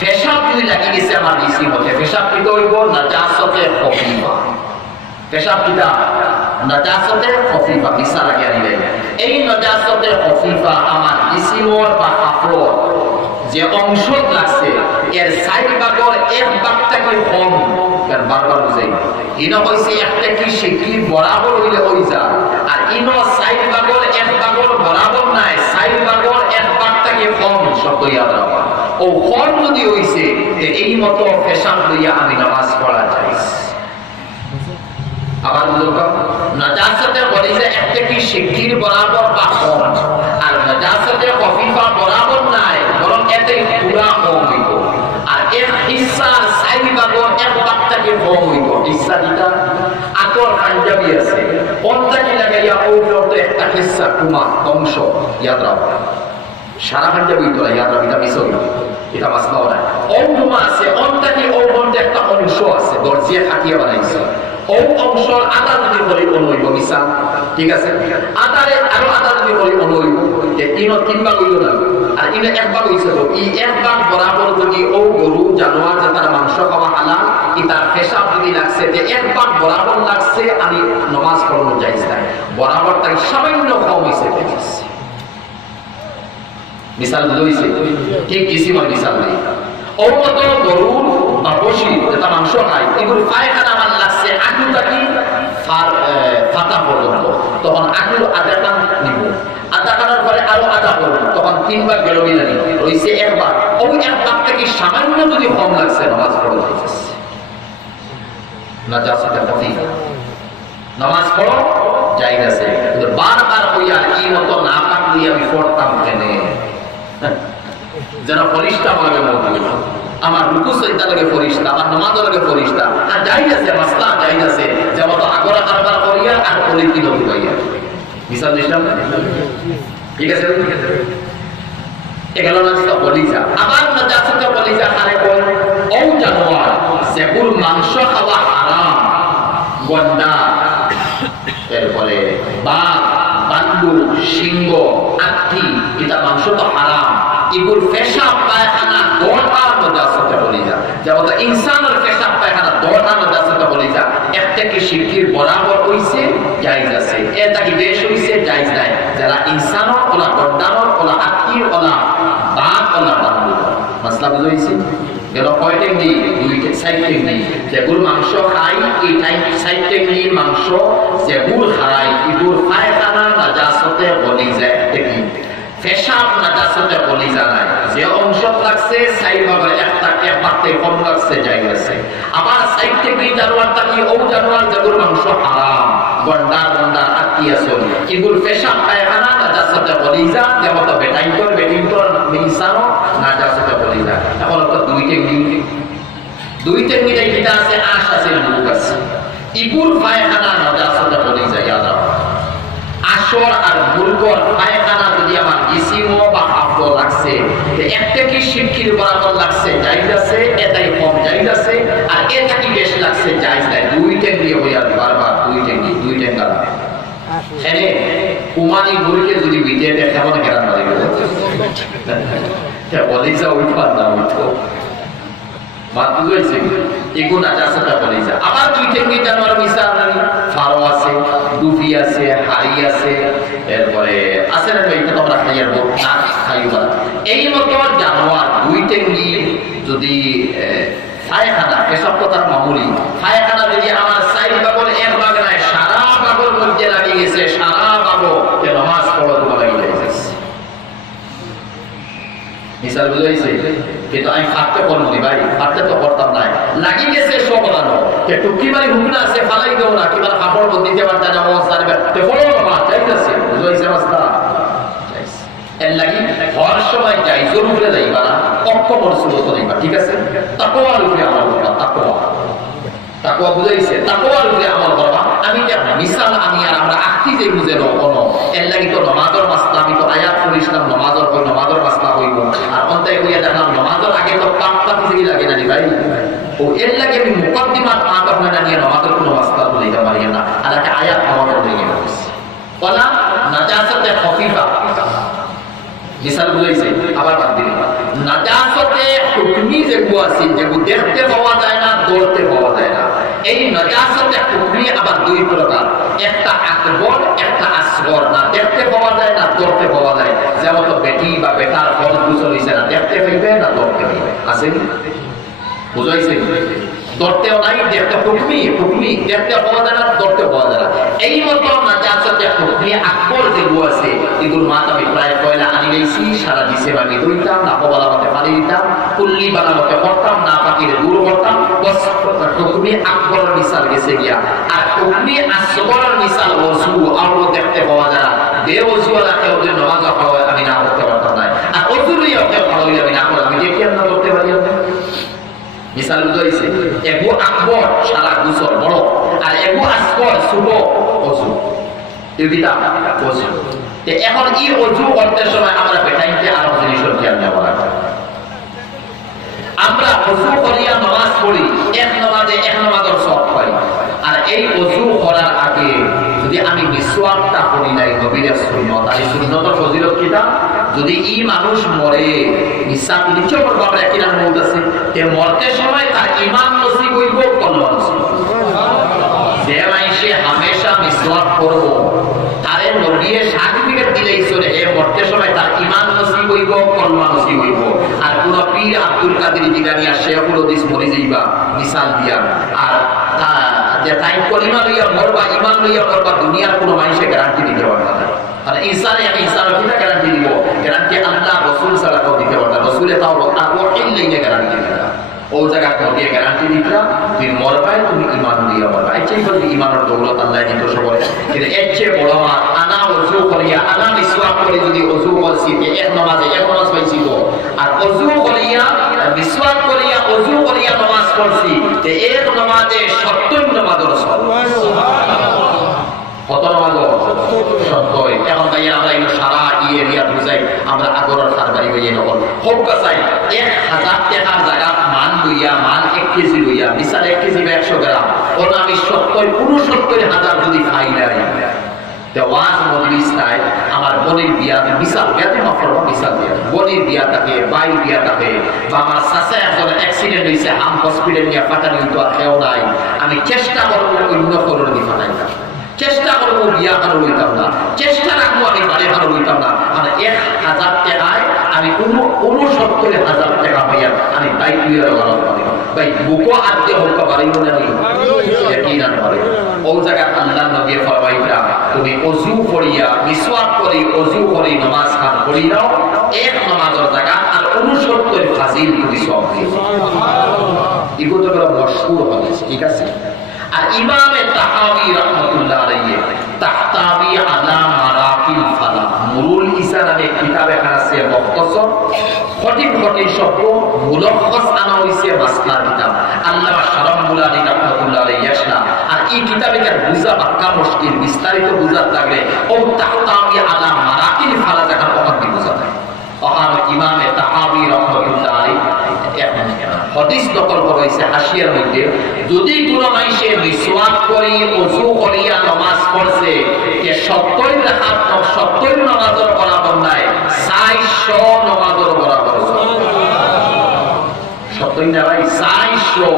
পেশাব যদি লাগি গেছে আমার ইসি মতে পেশাব কিতা হইব নাজাসতে খফিফা পেশাব কিতা নাজাসতে খফিফা মিশা লাগি আনিলে এই নাজাসতে খফিফা আমার ইসিমর বা কাপড় যে অংশ লাগছে এর সাইড ভাগর এক ভাগটাকে কম এর বারবার বুঝাই ইনো কইছে একটা কি শিকি বরাবর হইলে হই যা আর ইনো সাইড ভাগর এক ভাগর বরাবর নাই সাইড ভাগর এক ভাগটাকে কম শব্দ ইয়াদ রাখা ও কম যদি হইছে যে এই মতো পেশাব লইয়া আমি নামাজ পড়া যাই আবার বুঝো নাজাসতে বলিছে একটা কি শিকির বরাবর বা কম আর নাজাসতে খফিফা বরাবর নাই বরং এতে পুরা কম হইব আর এক হিসার সাইড ভাগর এক ভাগটাকে কম হইব হিসা দিটা আতর পাঞ্জাবি আছে কোনটাকে লাগাইয়া ওইগুলোতে একটা হিসা কুমা অংশ ইয়াদ রাখো সারা পাঞ্জাবি তো ইয়াদ রাখো এটা মিস হইব এটা মাসলাও নাই অংকুমা আছে অন্তাকে ওইগুলোতে একটা অংশ আছে দর্জিয়া খাটিয়া বানাইছে ও অংশর আদা যদি বলি অনুইব মিশা ঠিক আছে আদারে আরো আদা যদি বলি অনুইব ইনো তিন ভাগ হইল না আর ইনো এক ভাগ হইছে তো এই এক ভাগ বরাবর যদি ও গরু জানোয়ার যে তার মাংস খাওয়া হালাল ইতার পেশাব যদি লাগছে যে এক ভাগ বরাবর লাগছে আমি নামাজ পড়ানো যাইজ না বরাবর তাই সামান্য কম হইছে মিসাল বুঝাইছে ঠিক কিছু মানে মিসাল নেই ও মতো গরু বা বসি যেটা মাংস খায় এগুলো পায়খানা আমার লাগছে আগুটা কি ফাটা পর্যন্ত তখন আগুলো আধা টান নিব আধা টানার পরে আরো আধা করবো তখন তিনবার গেল মিলানি রয়েছে একবার ওই এক ভাগ থেকে সামান্য যদি কম লাগছে নামাজ পড়া যাইতেছে নাজাসতে খফিফা নামাজ পড়ো যাইতেছে কিন্তু বারবার হইয়া এই মতো না পাকলি আমি পড়তাম কেনে যেন ফরিস্তা লাগে মনে আমার রুকু সজদা লাগে ফরিস্তা আমার নামাজ লাগে ফরিস্তা আর যাইজ আছে মাসলা যাইজ আছে যেমন তো আগরা কারবার করিয়া আর করে কি দই ভাইয়া মিসাল দিলাম ঠিক আছে এগুলো না বলি যা আবার নাজাসতে বলি যা আরে কোন ও জানোয়ার যেগুর মাংস খাওয়া হারাম গন্ডা এরপরে বাঘ বান্দুর সিংহ আত্তি এটা মাংস তো হারাম এগুলো পেশাব পায়খানা দৌড়ার নাজাসতে বলি যা যেমন ইনসানের পেশাব পায়খানা দৌড়ার নাজাসতে বলি যা একটা কি শিরকির বরাবর হইছে জায়েজ আছে এটা কি বেশ হইছে জায়েজ নাই যারা ইনসানর ওলা গন্ডারর ওলা আত্তির ওলা বাঘ ওলা বান্দুর মাসলা বুঝাইছি গেল কয়টা নেই দুইটা সাইডে নেই যেগুলো মাংস খাই এই টাইপ সাইডে নেই মাংস যেগুলো খাই এগুলো পায়খানা নাজাসতে বলি যায় টেকনিক পেশাব নাজাসতে বলি জানায় যে অংশ লাগছে সাইড ভাবে একটা এক পাতে কম লাগছে যাই আছে আবার সাইড থেকে জানোয়ারটা কি ও জানোয়ার যেগুলো মাংস হারাম গন্ডার আত্তি আছে এগুলো পেশাব পায়খানা নাজাসতে বলি যা যেমন তো বেটাইন্তর মিনসানো নাজাসতে বলি যা এখন তো দুইটা মিলে যেটা আছে আশ আছে মুখ আছে এগুলো পায়খানা নাজাসতে বলি যা ইয়াদ রাখো আসর আর মুরগর পায়খানা যদি আমার ইসিমো বা হাফো লাগছে একটা কি শিরকির বরাবর লাগছে জায়েজ আছে এটাই কম জায়েজ আছে আর এটা কি বেশ লাগছে জায়েজ নাই দুইটা দিয়ে হইয়া বারবার দুইটা গাল এনে কুমারী মুরগে যদি বিজে দেখা মনে কেন মারি গেল বলি যা ওই পার না তো বাদ বুঝাইছে এগুলো নাজাসতে বলি যা আবার দুইটা কি জানোয়ার মিশাল ফারো আছে ডুবি আছে হাড়ি আছে এরপরে আছে না এটা তোমরা খাইয়ার না খাইবা এই মতো জানোয়ার দুইটা কি যদি পায়খানা এসব কথার মামুলি পায়খানা যদি আমার সাইড বাগল এক ভাগ নাই সারা বাগল মধ্যে লাগিয়ে গেছে সারা বাগল নামাজ পড়া তোমার লাগিয়ে গেছে মিসাল বুঝাইছে কিন্তু আমি ফাটতে করবো নি ভাই ফাটতে তো করতাম নাই লাগি গেছে সব বানানো টুকি মারি হুকনা আছে ফালাই দেবো না কিংবা কাপড় দিতে পারতেন চাইতেছে বুঝাইছে রাস্তা এর লাগি হওয়ার সময় যাই জোর উপরে যাইবা না কক্ষ মরসুলত যাইবা ঠিক আছে তাকওয়ার উপরে আমল করবা তাকওয়া বুঝাইছে তাকওয়ার উপরে আমল করবা আমি মিসাল আমি আর আমরা আখতি যে বুঝে নাও কোনো এর লাগি তো নমাজের মাসলা আমি তো আয়াত পড়িছিলাম নমাজের মাসলা হইব আর অন্তাই হইয়া দেখলাম নমাজের আগে তো পাঁচটা কিছু লাগে না ভাই ও এর লাগে আমি মুকদ্দিমাত পাঁচ আপনারা নিয়ে নমাজের কোনো মাসলা বলতে পারি না আর একটা আয়াত আমাদের লেগে গেছে বলা নাজাসতে খফিফা মিসাল বুঝাইছে আবার বাদ দিন নাজাসতে টুকমি যেগুলো আছে যেগুলো দেখতে পাওয়া যায় না, ধরতে পাওয়া যায় না। এই নাজাসতের টুকমি আবার দুই প্রকার, একটা আকবর, একটা আসগর। না দেখতে পাওয়া যায় না ধরতে পাওয়া যায়। যেমন তো বেটি বা বেটার ফল গুছল হয়েছে না দেখতে পাইবে না ধরতে পাইবে, আসেনি? বুঝাইছে? ধরতেও নাই, দেখতে টুকমি টুকমি দেখতে পাওয়া যায় না, ধরতে পাওয়া যায় না। এই মতো নাজাসতের টুকমি আকবর যেগুলো আছে এগুলোর মাথা আমি প্রায় কয়লা আনি গেছি, সারা দিছে আমি ধুইতাম, না কবলা মতে পানি দিতাম, কুল্লি বানা মতে করতাম, না পাখিরে দূর করতাম। বস টুকমি আকবরের মিসাল গেছে গিয়া। আর টুকমি আসগরের মিসাল ওযু আরো দেখতে পাওয়া যায় না। বেওযুওয়ালা কেউ যে নামাজ পড়ে আমি না করতে পারতাম না, আর ওযু লইয়া কেউ ভালো হইলে আমি না করে আমি দেখি না করতে পারি না। মিসাল বুঝাইছে, এগো আকবর সারা গুসল বড়, আর এগো আসগর ছোট ওযু। এবিটা ওযু। এখন এই ওযু করতে সময় আমরা বেটাইতে আরো জিনিসের খেয়াল নেওয়া লাগে। আমরা ওযু করিয়া নামাজ পড়ি, এক নামাজে এক নামাজের সওয়াব পাই। আর এই ওযু করার আগে যদি আমি মিসওয়াকটা করি নাই নবীর সুন্নাত, আর সুন্নাতের ফজিলত কিটা? যদি এই মানুষ মরে মিসওয়াক নিচে পড়ব আমরা একই নাম বলতেছি, তে মরতে সময় তার ঈমান নসিব হইব, কলমা নসিব। যে মাইসে হামেশা মিসওয়াক করব তারে নবীয়ে সার্টিফিকেট দিলেই চলে, হে মরতে সময় তার ঈমান নসিব হইব, কলমা নসিব হইব। আর কোন পীর আব্দুল কাদের জিলানী আর শেখুল হাদিস মরে যাইবা মিসাল দিয়া, আর যে তাই কলিমা লইয়া মরবা, ঈমান লইয়া মরবা, দুনিয়ার কোনো মানুষে গ্যারান্টি দিতে পারবে না। আর ইনসানে আমি ইনসানের কিনা গ্যারান্টি দিব? গ্যারান্টি আল্লাহ রাসূল সাল্লাল্লাহু আলাইহি ওয়া সাল্লাম রাসূলে তাও ওয়াহিল লইয়া গ্যারান্টি দিবেন। ও জায়গা থেকে গ্যারান্টি দিতরা তুই মরবাই, তুমি ঈমান দিয়া মরবা। এই বলতে ঈমানের দৌলত আল্লাহ দিত সবরে। কিন্তু এর চেয়ে বড় আমার আনা ওযু করিয়া, আনা মিসওয়াক করে যদি ওযু করছি এক নামাজে এক নামাজ পাইছি তো, আর ওযু করিয়া মিসওয়াক করিয়া ওযু করিয়া নামাজ পড়ছি তে এক নামাজে 70 নামাজের সওয়াব। কত নামাজ? 70। এখন তাই আমরা এই সারা এরিয়া বুঝাই আমরা আগরের খারবারি হইয়ে নকল হোক চাই 1000 টাকার জায়গা মান লইয়া, মান 1 কেজি লইয়া, মিসাল 1 কেজি বা 100 গ্রাম, ওর আমি 69,000 যদি খাই নাই ওয়াজ মজলিস নাই। আমার বোনের বিয়া, বিশাল বিয়াতে মাফর বিশাল বিয়া, বোনের বিয়া থাকে, ভাই বিয়া থাকে, বা আমার চাচা একজন অ্যাক্সিডেন্ট হয়েছে, আম হসপিটাল নিয়ে পাঠানি হইতো, আর কেউ নাই। আমি চেষ্টা করবো অন্য করোর দিয়ে পাঠাই না, চেষ্টা করবো বিয়া হারো হইতাম না, চেষ্টা রাখবো আমি বাড়ি হারো হইতাম না। মানে 1000 টাকায় আমি 69,000 টাকা হইয়া আমি বাইক নিয়ে লাগাতে পারি ভাই। বুকো আজকে হোক পারিব না কি না পারে। ও জায়গা আল্লাহ নবী ফরমাইরা তুমি ওযু করিয়া মিসওয়াক করি ওযু করি নামাজ খান করি নাও, এক নামাজের জায়গা আর 69 ফাজিল তুমি সব দিও। এগুলো তো বড় মশহুর হাদিস, ঠিক আছে? আর ইমামে তাহাবী রাহমাতুল্লাহ আলাইহি তাহতাবি আলা মারাকিল ফালা মুরুল ঈসা নামে কিতাবে আছে মুখতাসর কঠিন কঠিন শব্দ মুলখাস আনা হইছে মাসলার কিতাব আল্লামা শারাফুল্লাহি রাহমাতুল্লাহ আলাইহি ইয়াশনা। আর এই কিতাবে তার বুঝা বাক্কা মুশকিল, বিস্তারিত বুঝার লাগলে ও তাহতাবি আলা মারাকিল ফালা জায়গা কথা বুঝা যায়। ওখানে ইমামে তাহাবী রাহমাতুল্লাহ আলাইহি হাদিস দখল করেছে হাসিয়ার মধ্যে, যদি কোন মানুষে মিসওয়াক করি ওযু করিয়া নামাজ পড়ছে যে 70 রাকাত 70 নামাজের বরাবর নাই, 400 নামাজের বরাবর। 70 না ভাই 400।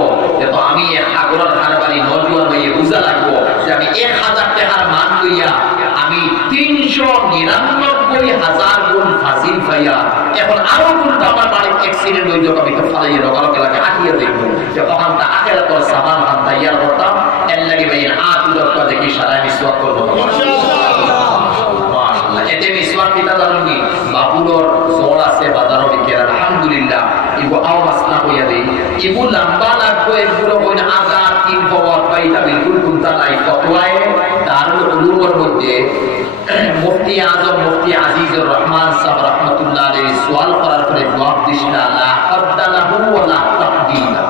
তো আমি আগরার খারবারি নজওয়ান হয়ে বুঝা লাগবো যে আমি 1000 টাকার মান লইয়া আমি 399,000 গুণ ফাজিল পাইয়া, এখন আরো গুণটা আমার বাড়ির অ্যাক্সিডেন্ট হয়ে যাবে, আমি তো ফালাইয়া রকালকে লাগে আটিয়া দেখবো যে ওখান তা আখেরা তোর সামান হান তাইয়ার করতাম এর লাগে ভাই হাত উদরটা দেখি সারাই মিসওয়াক করবো মাশাআল্লাহ। এতে মিসওয়াক কিতা জানুনি বাবুলর জোর আছে বাজারও বিকের আলহামদুলিল্লাহ। ইগো আও মাসলা কইয়া দেই ইগো লম্বা লাগবো, এগুলো কইনা আজাদ তিন ফওয়াত বাইটা বিলকুল কুনতা নাই। ফতোয়ায়ে দারুল উলুমের মধ্যে মুফতি আজম মুফতি আজিজুর রহমান সাহেব রাহমাতুল্লাহ আলাইহি সওয়াল করার পরে জবাব দিশলা লা কদ্দালাহু ওয়া লা তাকদিলা।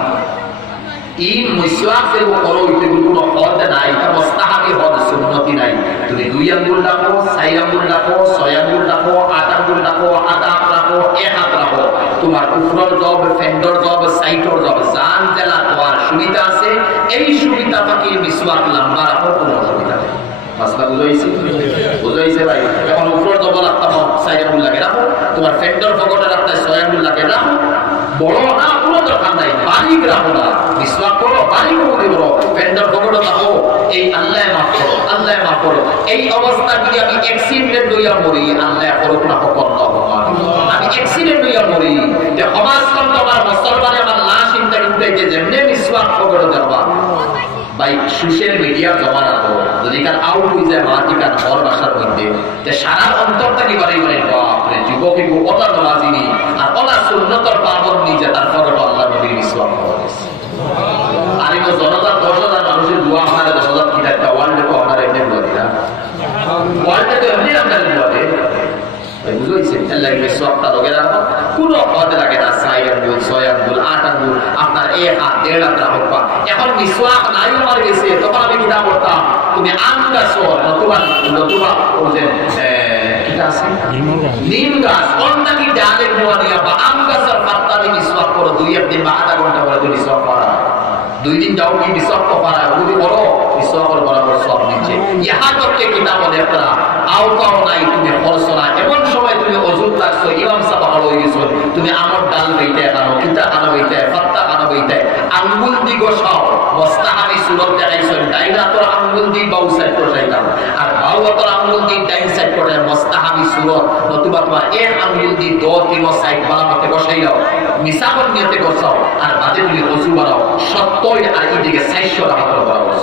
এই মিসওয়াক যে করো এতে কোনো হদ নাই, এটা মুস্তাহাবি হদ, সুন্নতি নাই। তুমি 2 আঙ্গুল রাখো, 4 আঙ্গুল রাখো, 6 আঙ্গুল রাখো, 8 আঙ্গুল রাখো, আধা রাখো, 1 হাত রাখো, তোমার উপরের জব, ফেন্ডর জব, সাইডর জব, জান জেলা তোমার সুবিধা আছে। এই সুবিধা পাকি মিসওয়াক লম্বা রাখো, কোনো অসুবিধা নেই। মাসলা বুঝাইছে ভাই? এখন উপরের জব রাখতাম 4 আঙ্গুল লাগে রাখো, তোমার ফেন্ডর পকেটে রাখতে 6 আঙ্গুল লাগে রাখো, বড় না বাড়িক রাখো না, মিসওয়াক করো, বাড়ি করে করো, ভেন্ডর পকেটে থাকো, এই আল্লাহ মাফ করো, আল্লাহ মাফ করো। এই অবস্থা যদি আমি অ্যাক্সিডেন্ট হইয়া মরি, আল্লাহ করুক না আমি অ্যাক্সিডেন্ট হইয়া মরি, যে সমাজ কন্ত আমার মুসলমানে আমার লাশ ইন্টারভিউতে যেমনি মিসওয়াক পকেটে দেখবা ভাই সোশ্যাল মিডিয়া জমানা তো যদি কার আউট হয়ে যায় মাটিকার ঘর বাসার মধ্যে যে সারা অন্তরটা কি বাড়ি বাড়ি বাপরে যুবক ওলা নামাজিনি আর ওলা সুন্নতর পাবন্দি যে তার পকেট আল্লাহ নবীর মিসওয়াক করেছে। আর এই জনতার 10,000 মানুষের দোয়া আপনারা 10,000 কি একটা ওয়ার্ল্ডে তো আপনারা এমনি দোয়া দিলাম, ওয়ার্ল্ডে তো এমনি আপনারা দোয়া দেন বুঝেছেন। আল্লাহ মিসওয়াকটা লগে রাখো, কোনো পথে লাগে না 4 আঙ্গুল 6 আঙ্গুল 8 আঙ্গুল আপনার 1 হাত 1.5 হাত রাখবা। এখন মিসওয়াক নাই আমার গেছে, তখন আমি কিনা করতাম তুমি আম গাছ নতুবা বলছেন কিটা আছে নিম গাছ কোনটা কি ডালে নোয়া দিয়া বা আম গাছের পাতা দিয়ে মিসওয়াক করো, 2-1 দিন বা আধা ঘন্টা পরে তুমি মিসওয়াক করা, 2 দিন যাও কি মিসওয়াক করা ওগুলি করো, মিসওয়াকের বরাবর সব নিচ্ছে। ইহা করতে কিতাব একটা আওতাও নাই, তুমি খরচ না, এমন সময় তুমি অজুত লাগছো, ইমাম সাহেব হলো গেছো, তুমি আমর ডাল বইতে আনো, কিতা আনো বইতে, পাত্তা আনো বইতে, আঙ্গুল দি গোসাও মুস্তাহাবি সুরত দেখাইছো, ডাইনা তোর আঙ্গুল দি বাউ সাইড করতাম আর বাউ তোর আঙ্গুল দি ডাইন সাইড করে মুস্তাহাবি সুরত, নতুবা তোমার এক আঙ্গুল দি 2-3 সাইড বানাতে বসাইও, মিসাফর নিয়তে গোসাও আর বাদে তুমি অজু বানাও 70 আর এদিকে 400 টাকা করে বরাবর।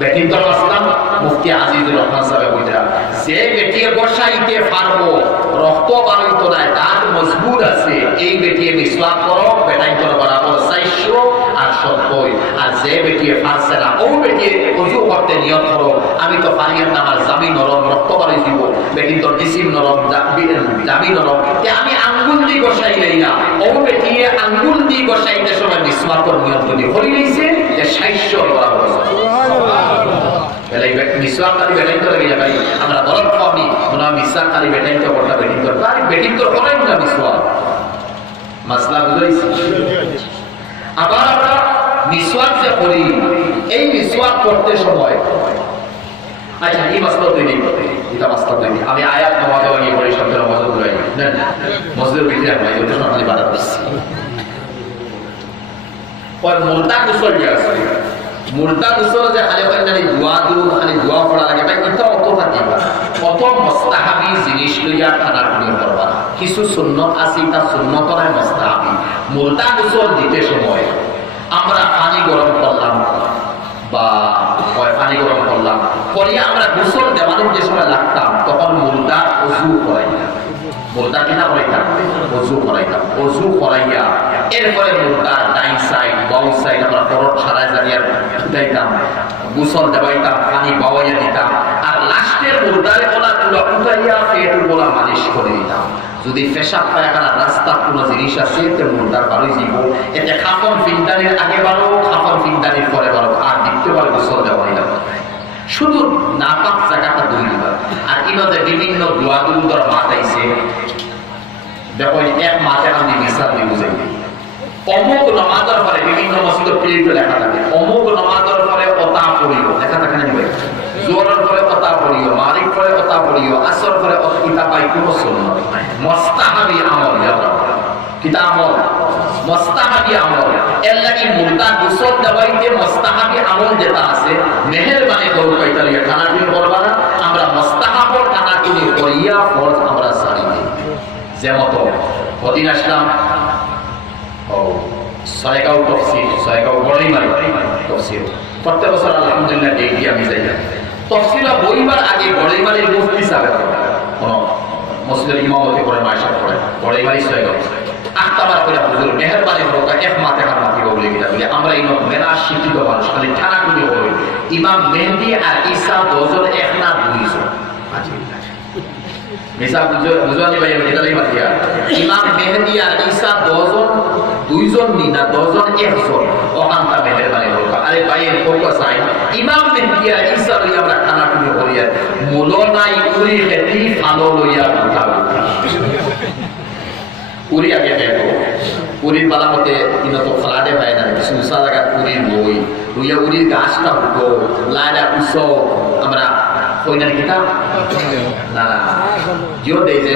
বেটির দল আসলাম মুফতি আজিজুর রহমান সাহেব বইটা যে বেটিয়ে বসাইতে পারবো, রক্ত বাড়াইত না, দাঁত মজবুত আছে, এই বেটিয়ে মিসওয়াক করো, বেটাইত বরাবর 400 আর 70। আর যে বেটিয়ে পারছে না, ও বেটিয়ে ওযু করতে নিয়ত করো, আমি তো পারিয়াম না, আমার জামি নরম, রক্ত বাড়াই দিব, বেটির তো ডিসিম নরম, জামি নরম, আমি আঙ্গুল দিয়ে বসাইলেই না, ও বেটিয়ে আঙ্গুল দিয়ে বসাইতে সময় মিসওয়াকের নিয়ত যদি হয়ে গেছে যে 400 বরাবর। মিসওয়াক খালি বেটাইন তো লাগে ভাই, আমরা বরফ পাবি মনে মিসওয়াক খালি বেটাইন তো করতে বেটিং তো তাই বেটিং তো করাই না মিসওয়াক মাসলা বুঝাইছি। আবার আমরা মিসওয়াক যে করি, এই মিসওয়াক করতে সময় আচ্ছা এই মাসলা তৈরি করতে এটা মাসলা তৈরি আমি আয়াত নামাজে গিয়ে পড়ি শব্দের নামাজে ঘুরাই না মসজিদের ভিতরে আমরা এই জন্য খালি বাধা দিচ্ছি। পর মুরতা গোসল যে আছে, মুরতা গোসল যে খালি খালি দোয়া পড়া লাগে ভাই, এটা অত থাকিবা অত মুস্তাহাবি জিনিস লইয়া টানাটুনি করবা, কিছু সুন্নত আছে, এটা সুন্নত নয় মুস্তাহাবি। মুরতা গোসল দিতে সময় আমরা পানি গরম করলাম বা পানি গরম করলাম করিয়া আমরা গোসল দেওয়ানোর যে সময় লাগতাম তখন মুরতা ওযু করাইতাম, মুরতা কিনা করাইতাম ওযু করাইতাম, ওযু করাইয়া এরপরে মুরতা ডাইন সাইড বাউ সাইড আমরা পরট ছাড়াই জানিয়ে দিতাম, গোসল দেওয়াইতাম, পানি বাওয়াইয়া দিতাম, আর লাস্টের মুরদারে বলা তুলা উঠাইয়া পেটের বলা মালিশ করে দিতাম। যদি পেশাব পায়খানা রাস্তার কোনো জিনিস আছে তে মুরদার বারোই দিব, এতে খাফন ফিন্দানির আগে বারো, খাফন ফিন্দানির পরে বারো, আর দ্বিতীয়বার গোসল দেওয়া দিলাম, শুধু নাপাক জায়গাটা দুই দিবা। আর ইনদের বিভিন্ন দোয়া দুলুদর মাত আইছে, দেখো এক মাতে আমি মিসাল দিয়ে বুঝাই দিই, অমুক নামাজের পরে বিভিন্ন মসজিদের প্লেটে লেখা থাকে, অমুক নামাজের পরে অতা পড়িও লেখা থাকে না, জোরের পরে অতা পড়িও, মালিক পরে অতা পড়িও, আসর পরে কিতাব পাই কোনো সুন্নাত নাই, মুস্তাহাবি আমল কিতা আমল মুস্তাহাবি আমল। এর লাগি মুরতা গোসল দেওয়াইতে মুস্তাহাবি আমল যেটা আছে মেহেরবানি করে কইতা লিয়া টানাটুনি করবা না, আমরা মুস্তাহাবর টানাটুনি করিয়া ফরজ আমরা সারি দিই। যেমন কদিন আসলাম ছয়গাঁও তফসির, ছয়গাঁও গড়াইমারি তফসির, প্রত্যেক বছর আলহামদুলিল্লাহ ডেকে আমি যাই। তফসিলা বইবার আগে গড়াইমারির মুফতি সাহেব মসজিদের ইমামতি করে মাইশা করে গড়াইমারি ছয়গাঁও আটটাবার করে হুজুর মেহেরবানি হোক এক মাথে হাত মাতিব বলে কিনা বলে আমরা এই মেলা শিক্ষিত মানুষ খালি ঠানাটুনি বলি, ইমাম মেহেদি আর ঈসা দুজন এক না দুইজন ইমাম মেহেদি আর ঈসা দুইজন নি না দুজন একজন ওখানটা মেহেরবানি হোক। আরে ভাইয়ের ফোকাস আই ইমাম মেহেদি আর ঈসা লইয়া আমরা টানাটুনি করি, মূল নাই উড়ি খেতি ফালো লইয়া উঠা পুরী আগে দেখো পুরীর পালা মতে তো ফ্লাডে হয় না, কিছু উষা জায়গা পুরীর বই রুইয়া উড়ির গাছটা উঠো লাইলা উৎসব আমরা কই না কিতা না না জিও দেই যে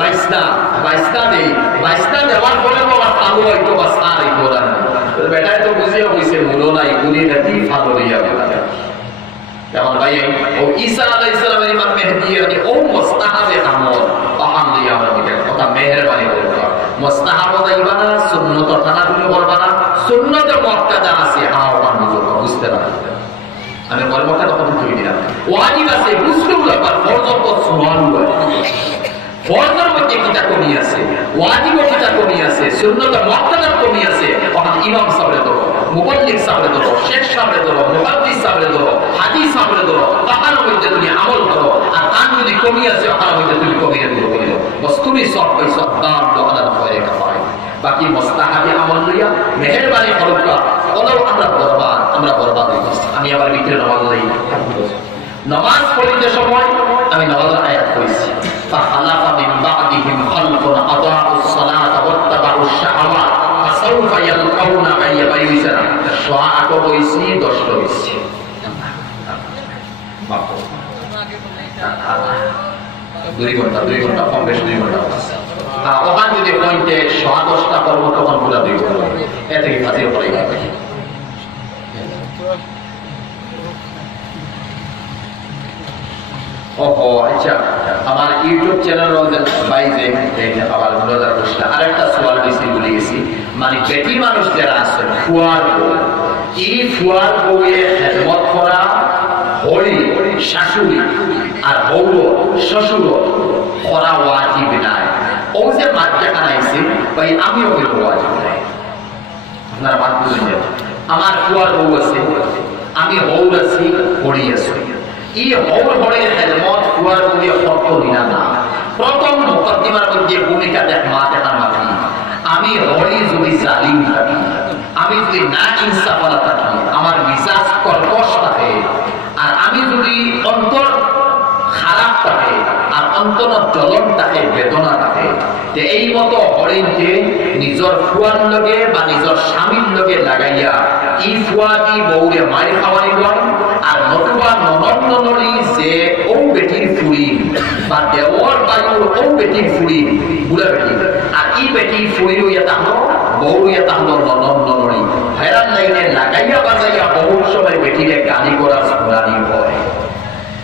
বাইসনা দেই, বাইসনা দেওয়ার পরে বাবা চালু হয় মেহেরবানি করবা মুস্তাহাব দাইবা না সুন্নত থানা তুমি বলবা না সুন্নত মুআক্কাদা আছে ওখান বুঝতে না আমি কর্মটা তখন তুই দিলাম ওয়াজিব আছে বুঝতে ব্যাপার ফরজ তো সুবহান ফরজের মধ্যে কিটা কমি আছে ওয়াজিব কিটা কমি আছে সুন্নত মুআক্কাদার কমি আছে তখন ইমাম সাহেব ধরো মুবাল্লিগ সাহেব ধরো শেখ সাহেব ধরো মুহাদ্দিস সাহেব ধরো হাদিস সাহেব ধরো তখন মধ্যে তুমি আমল করো আর তার যদি কমি আছে তখন মধ্যে তুমি কমিয়ে দূর করে দাও বস তুমি সব পয়সা দান দাও আল্লাহ করে কাফায় বাকি মুস্তাহাবি আমল লইয়া মেহেরবানি করবা ওলাও আমরা বরবাদ হয়ে গেছি আমি আবার ভিতরে নামাজ লই নামাজ পড়িতে সময় আমি নামাজের আয়াত কইছি فخلف من بعدهم خلف أضاعوا الصلاة واتبعوا الشهوات فسوف يلقون غيا بيسرا شواء كويسي دوش كويسي দুই ঘন্টা কম বেশ 2 ঘন্টা ওখান যদি পয়েন্টে 10টা করবো তখন পুরো 2 ঘন্টা এ থেকে ফাজিল পড়ে যাবে ওহো আচ্ছা আমার ইউটিউব চ্যানেল বাইরে আবার মুরাদার প্রশ্ন আরেকটা সওয়াল দিছি ভুলে গেছি মানে বেটি মানুষ যারা আছে ফুয়ার বউ এই ফুয়ার বউয়ের খেদমত করা হরি শাশুড়ি আর বউ শ্বশুর করা ওয়াজিব নাই ও যে মাত্রা কানাইছে ভাই আমিও বলবো ওয়াজিব নাই আপনারা মাত বুঝুন আমার ফুয়ার বউ আছে আমি হৌর আছি হরি আছি এই হৌর হরের খেদমত ফুয়ার বউয়ের শর্ত নিনা না প্রথম মুকদ্দিমার মধ্যে ভূমিকা দেখ মা দেখার মাফি আমি হরি যদি জালিম থাকি আমি যদি না ইনসাফওয়ালা থাকি আমার মিজাজ কর্কশ থাকে আর আমি যদি অন্তর খারাপ থাকে আর অন্তর জ্বলন থাকে বেদনা থাকে যে এই মতো হরিণকে নিজের ফুয়ার লগে বা নিজের স্বামীর লগে লাগাইয়া ই ফুয়াটি বউরে মারি খাওয়ানি গন আর নতুবা ননন্দনরি যে ও বেটির ফুড়ি বা দেওয়ার বায়ুর ও বেটির ফুড়ি বুড়া বেটি আর ই বেটির ফুড়ি রইয়া তাহলো বউ রইয়া তাহলো ননন্দনরি হেরান লাইনে লাগাইয়া বাজাইয়া বহুর সময় বেটিরে গালি করার শুনানি হয়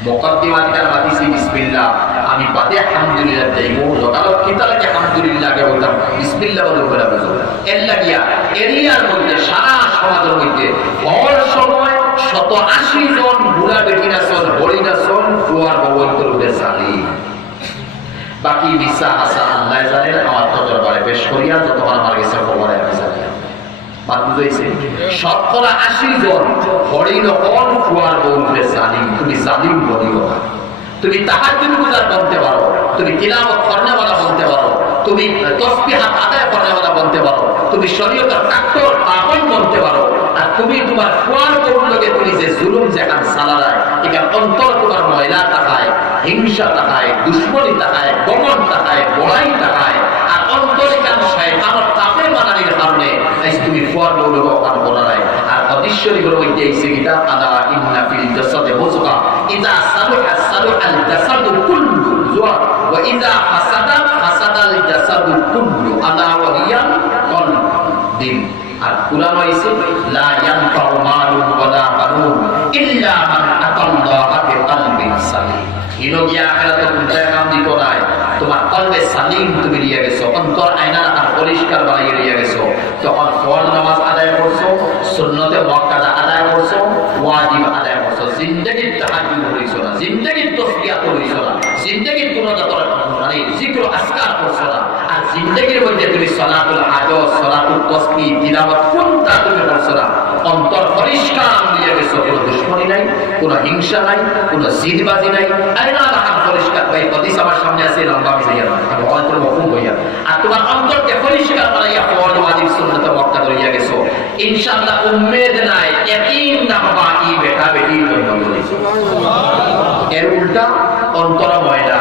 মুকদ্দিমা দিকার বাদিসি বিসমিল্লাহ আমি বাদে আলহামদুলিল্লাহ দেইবো লোকালত কিতালকে আলহামদুলিল্লাহ কে বলতাম বিসমিল্লাহ বলে করে বুঝো এর লাগিয়া এরিয়ার মধ্যে সারা সমাজের মধ্যে হওয়ার সময় 180 জন বুড়া বেটিরা সন হরিণা সন ফুয়ার বউন্তর উঠে সালি বাকি বিসা হাসা আল্লাহ জানেন আমার তো দরবারে পেশ করিয়া যতক্ষণ আমার কাছে খবর আমি জানি বাত বুঝাইছে শতকরা 80 জন হরিণ কোন ফুয়ার বউরে জালিম তুমি জালিম বলিও না তুমি তাহাজ্জুদ গুজার বলতে পারো তুমি তিলাওয়াত করনেওয়ালা বলতে পারো তুমি তাসবিহ আদায় করনেওয়ালা বলতে পারো তুমি শরীয়তের কাট্টর পাগল বলতে পারো আর তুমি তোমার ফুয়ার বউর লগে তুমি যে জুলুম যেখান সালারায় এখান অন্তর তোমার ময়লা তাকায় হিংসা তাকায় দুশ্মনী তাকায় গমন তাকায় বড়াই তাকায় আর অন্তর এখান শয়তানের তাপে মানানির কারণে তুমি ফুয়ার বউর লগে ওখান বলা নাই আর অদৃশ্যরী গুলো মধ্যে এই সেগিটা আলা ইন্না ফিল জাসাদে মুজগা ইযা সালুহা সালুহাল জাসাদু কুল্লু জুয়া ওয়া ইযা ফাসাদা ফাসাদাল জাসাদু কুল্লু আলা ওয়া হিয়া কলব দিন আর কুরআন হইছে লা ইয়ানফাউ মালুন ওয়ালা বানুন ইল্লা মান আতাল্লাহা বিকলবিন সালিম ইনো গিয়া আখিরাতে উল্টা কাম দিতো নাই তোমার কলবে সালিম তুমি নিয়ে গেছো অন্তর আয়না আর পরিষ্কার বানিয়ে নিয়ে গেছো তখন ফরজ নামাজ আদায় করছো সুন্নতে মুআক্কাদা আদায় করছো ওয়াজিব আদায় করছো জিন্দেগির তাহাজ্জুদ করিছো না জিন্দেগির তাসবিহ করিছো না জিন্দেগির কোনো দরকার মানে জিকির আজকার করছো না আর জিন্দেগির মধ্যে তুমি সালাতুল হাজত সালাতুল তাসবিহ তিলাওয়াত কোনটা তুমি করছো না অন্তর পরিষ্কার নিয়ে গেছো কোনো দুশমনী নাই কোনো হিংসা নাই কোনো জিদবাজি নাই আয়না রাখা পরিষ্কার ভাই হাদিস আমার সামনে আছে লম্বা মিজাইয়া আমি অন্তর মকুম হইয়া আর তোমার অন্তরকে পরিষ্কার বানাইয়া ফরজ ওয়াজিব সুন্নাত মুআক্কাদা হইয়া গেছো ইনশাআল্লাহ উম্মেদ নাই ইয়াকিন না বাবা ই বেটা বেটি জন্য সুবহানাল্লাহ এর উল্টা অন্তর ময়লা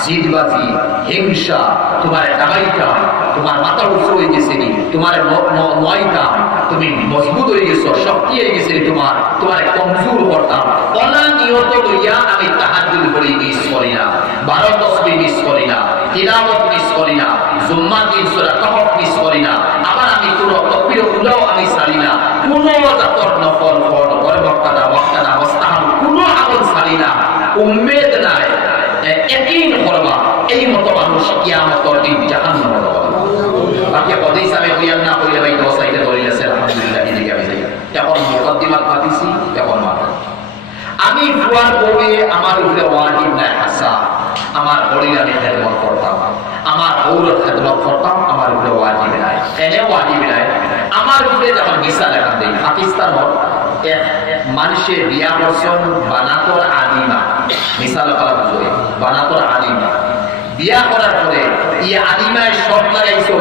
জিদবাজি হিংসা তোমার দাবাইটা তোমার মাথা উঁচু হয়ে গেছে তোমার নয়টা তুমি মজবুত হয়ে গেছো শক্তি হয়ে গেছে তোমার কমজোর করতাম অনা নিয়ত লইয়া আমি তাহাজ্জুদ করি মিস করি না 12 তাসবিহ মিস করি না তিলাওয়াত মিস করি না জুম্মা দিন সূরা কাহফ মিস করি না আবার আমি কোন তাকবীর উলাও আমি ছাড়ি না কোন জাতর নফল ফরজ মুআক্কাদা মুস্তাহাব কোন আমল ছাড়ি না উম্মেদ নাই ইয়াকিন করবা এই মত মানুষ কিয়ামতের দিন জাহান্নাম বউর খেদমত করতাম আমার উপরে ওয়াজিব নাই এনে ওয়াজিব নাই আমার উপরে যখন ভিসা লেখা দেই পাকিস্তানত এক মানুষে বিয়া করছেন বানাতর আলিমা মিসাল করা বুঝে বানাতর আলিমা বিয়া করার পরে এই আলিমায় শর্ত লাগাইছো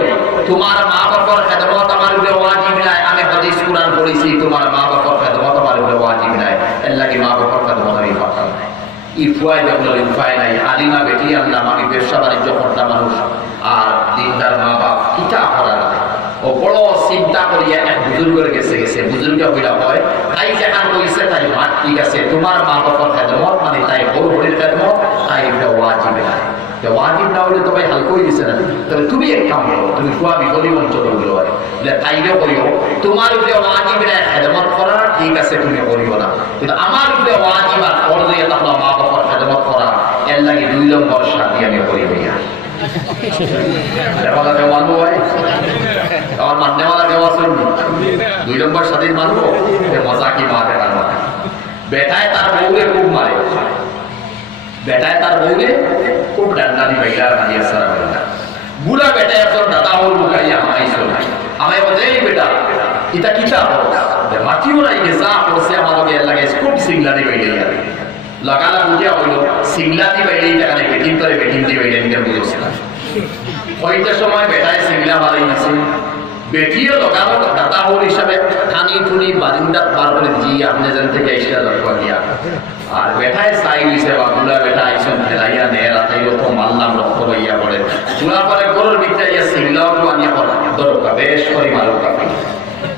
তোমার মা বাবার খেদমত আমার উপরে ওয়াজিব নাই আমি হাদিস কুরআন পড়েছি তোমার মা বাবার খেদমত আমার উপরে ওয়াজিব নাই এর লাগি মা বাবার খেদমত আমি করতাম ইফওয়াই দেখলো ইফওয়াই নাই আলিমা বেটি আল্লাহ আমি ব্যবসা বাণিজ্য করতাম মানুষ আর দিনদার মা বাপ কিতা করা লাগে ও বড় চিন্তা করিয়া এক বুজুর্গের গেছে বুজুর্গ হইলা হয় তাই যেখান কইছে তাই মাত ঠিক আছে তোমার মা বাবার খেদমত মানে তাই বড় বড়ির খেদমত তাই এটা ওয়াজিব নাই ওয়াজিব না হলে তো ভাই হালকই দিছে না তবে তুমি এক কাম করো তুমি ফুয়া বিপদী অঞ্চল হইলো হয় তাইলে করিও তোমার উপরে ওয়াজিব নাই খেদমত করা ঠিক আছে তুমি করিও না কিন্তু আমার উপরে ওয়াজিব আর ফরজ এটা মা বাবার খেদমত করা এর লাগি 2 নম্বর শাদি আমি করি ভাইয়া দেওয়ালা দেওয়াল হয় আমার মাননেওয়ালা দেওয়া শুনবি 2 নম্বর শাদির মানবো মজা কি মা দেখার মা বেটায় তার বউরে খুব মারে বেটায় তার বউরে খুব ডান্ডানি বাইলা মারিয়া সারা বাইলা বুড়া বেটায় এখন দাদা হল লুকাইয়া আইসো নাই আমায় বলে এই বেটা এটা কিটা মাটিও নাই যা করছে আমাকে লাগে খুব সিংলানি বাইলা লাগালা বুঝিয়া হইল সিংলানি বাইলে টাকা বেটিং করে বেটিং দিয়ে বাইলে নিতে বুঝছে না ওইটার সময় বেটায় সিংলা মারাই দিছে বেটিও লগালো দাদা হল হিসাবে থানি থুনি বারিন্দা বার করে দিই আপনি যেন থেকে এসে দরকার দিয়া আর বেটায় চাই হইছে বা বুড়া বেটা আইসন ফেলাইয়া নেয় রাতাই তো মারলাম রক্ত লইয়া পড়ে বুড়া পরে গরুর ভিতরে ইয়া সিংলাও আনিয়া পড়া দরকার বেশ করে মারো কাপি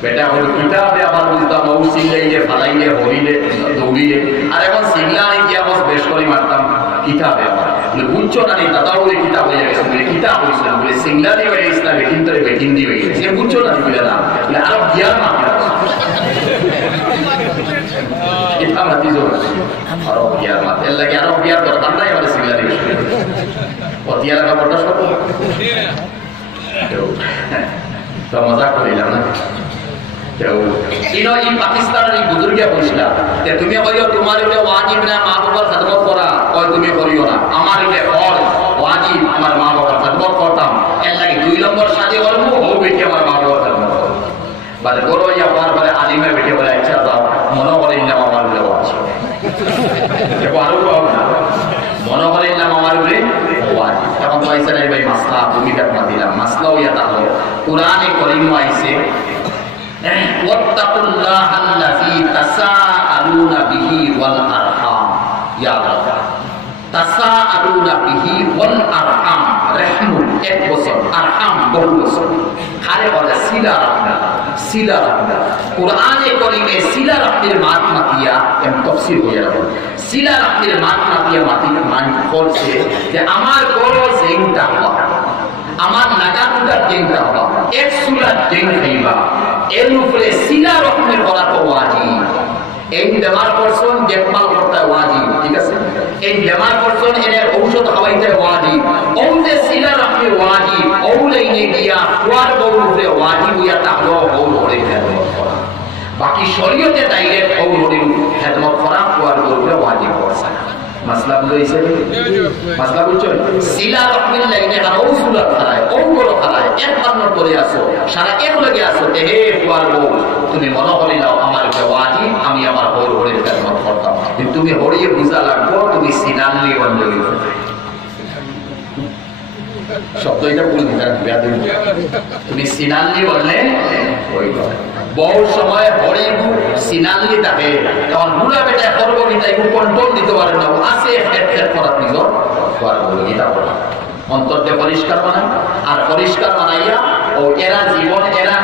বেটা হল কিতাবে আবার বুঝতাম ও সিংলাইলে ফালাইলে হরিলে দৌড়িলে আর এখন সিংলা আনি গিয়া বস বেশ করে মারতাম কিতাবে আবার বলে বুঝছো না দাদা বলে কিতাব হয়ে গেছে বলে কিতাব হয়েছিল বলে সিংলা দিয়ে হয়ে গেছে না বেটিন তোরে বেটিন দিয়ে হয়ে গেছে বুঝছো না বলে না বলে আরো বিয়ার মারতে কিতাব হাতি জোর আরো বিয়ার মারতে এর লাগে আরো বিয়ার দরকার নাই আমাদের সিংলা দিয়ে ও তিয়ার কাপড়টা সব তো মজা করিলাম না পাকিস্তানের এই বুজুর্গিয়া বলছিলা তুমি করিও তোমার উপরে ওয়াজিব না মা বাবার খেদমত করা কয় তুমি করিও না আমার উপরে ফরজ ওয়াজিব আমার মা বাবার খেদমত করতাম এর লাগে 2 নম্বর শাদি করবো ও বেটি আমার মা বাবার খেদমত করবো বাদে বড় ইয়া হওয়ার পরে আলিমে বেটি বলে আচ্ছা যাও মনে করে নিলাম আমার উপরে ওয়াজিব আরো পাবো না মনে করে নিলাম আমার উপরে ওয়াজিব এখন তো আইসে নাই ভাই মাসলা ভূমিকা দিলাম মাসলাও ইয়া তাহলে কোরআনে করিম আইসে واتقوا الله الذي تساءلون به والارحام يا رب تساءلون به والارحام رحم এক বছর আরহাম বহু বছর খালে বলে সিলা রাখনা কোরআনে কারীমে সিলা রাখের মাতিয়া এম তাফসীর হয়ে গেল সিলা রাখের মাতিয়া মান করছে যে আমার বড় জিংটা আমার লাগাতুটা জিংটা হলো এক সূরা জিং খাইবা এর উপরে সিলা রকমের করা তো ওয়াজিব এই বেমার পারসন দেখভাল করতে ওয়াজিব ঠিক আছে এই বেমার পারসন এর ঔষধ খাওয়াইতে ওয়াজিব ওতে সিলা রাখতে ওয়াজিব ওলেইনে গিয়া কুয়ার বউর উপরে ওয়াজিব হইয়া তাহলো বউর উপরে খেদমত করা বাকি শরীয়তে ডাইরেক্ট বউর উপরে খেদমত করা কুয়ার বউর উপরে ওয়াজিব করছে মাসলা বুঝাইছে মাসলা বুঝছো সিলা রহমিল লাইনে আর ও সুরা খালায় ও বড় খালায় এক পান্নর পরে আসো সারা এক লগে আসো তে হে কুয়ার বউ তুমি মনে হলি নাও আমার উপরে ওয়াজিব আমি আমার বউর উপরে খেদমত করতাম কিন্তু তুমি হরিয়ে বুঝা লাগবো তুমি সিনানলি বন্ধ হইল শব্দ এটা বলে দিতে তুমি সিনানলি বললে ওই বহু সময় হরে সিনানলি থাকে তখন বুড়া বেটা করবো কি তাই কন্ট্রোল দিতে পারে না আছে হেড করার নিল গীতা পড়া অন্তরকে পরিষ্কার বানায় আর পরিষ্কার বানাইয়া ও এরা জীবন এরা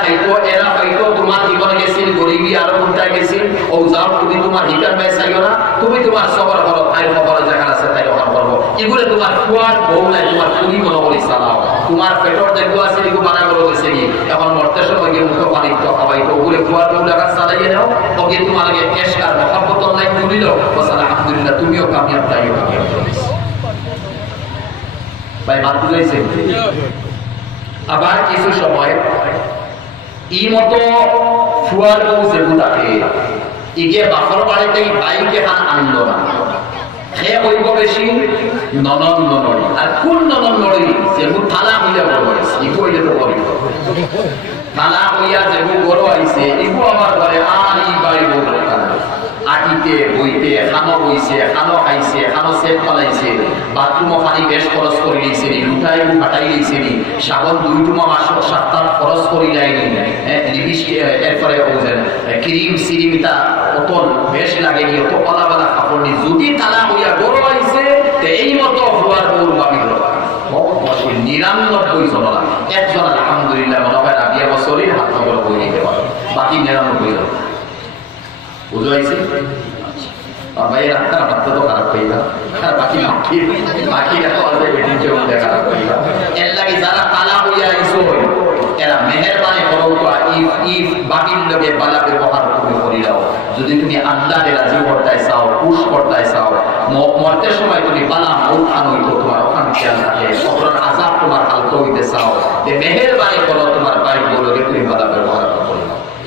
হয়তো তোমার জীবনে গেছিল গরিবী আরো উল্টায় গেছিল ও যাও তুমি তোমার হিটার ব্যয় চাইও না তুমি তোমার সবার করো তাই খবর যেখানে আছে তাই ওখানে করবো এগুলো তোমার কুয়ার বউ নাই তোমার কুড়ি মনে করি চালাও তোমার পেটর দেখবো আছে এগুলো বানা করে গেছে কি এখন মরতে সময় গিয়ে মুখ পানিত খাবাই তো ওগুলো কুয়ার বউ লাগা চালাইয়ে নাও ওকে তোমার এসকার মহাব্বত নাই তুলিল আলহামদুলিল্লাহ তুমিও কামিয়াব তাইও কামিয়াব ভাই মাত বুঝাইছে আবার কিছু সময় ই মতো ফুয়ার বউ যেগু থাকে ইগে বাপর বাড়িতে বাইকে হান আনলো না হে হইব বেশি ননন ননরি আর কোন ননন নড়ি যেগু থালা হইয়া বড় হয়েছে ইগু হইলে তো বড় থালা হইয়া যেগু বড় হয়েছে ইগু আমার ঘরে আর ই বাড়ি বড় আটিতে বইতে খানো বইছে খানো খাইছে খানো সেট পালাইছে বাথরুমও পানি বেশ খরচ করে দিয়েছে নি লুটাই ফাটাই দিয়েছে নি সাবন দুই টুমা মাসক সাতটা খরচ করে যায়নি এরপরে ক্রিম সিরিমিতা অতল বেশ লাগেনি অত পালাবালা কাপড় নি যদি তালা হইয়া বড় হয়েছে এই মতো হওয়ার বউর বাবি বহুত বছর 99 জন একজন আলহামদুলিল্লাহ মনে হয় রাবিয়া বছরের হাত নম্বর বই নিতে পারে বাকি 99 জন বুঝাইছে ভাই রাখা রাখতে তো খারাপ হইবা আর বাকি বাকি রাখা অলরেডি বেটিং চেয়ে উঠে খারাপ হইবা এর লাগে যারা তালা হইয়া আইছো এরা মেহেরবানি করো তো ইফ বাকির লগে বালা ব্যবহার তুমি করি দাও যদি তুমি আল্লাহকে রাজি করতে চাও পুশ করতে চাও মরতে সময় তুমি বালা মউত খান হইতো তোমার ওখান খেয়াল রাখে কবরের আযাব তোমার হালকা হইতে চাও যে মেহেরবানি করো তোমার ভাই বলকে তুমি বালা ব্যবহার করো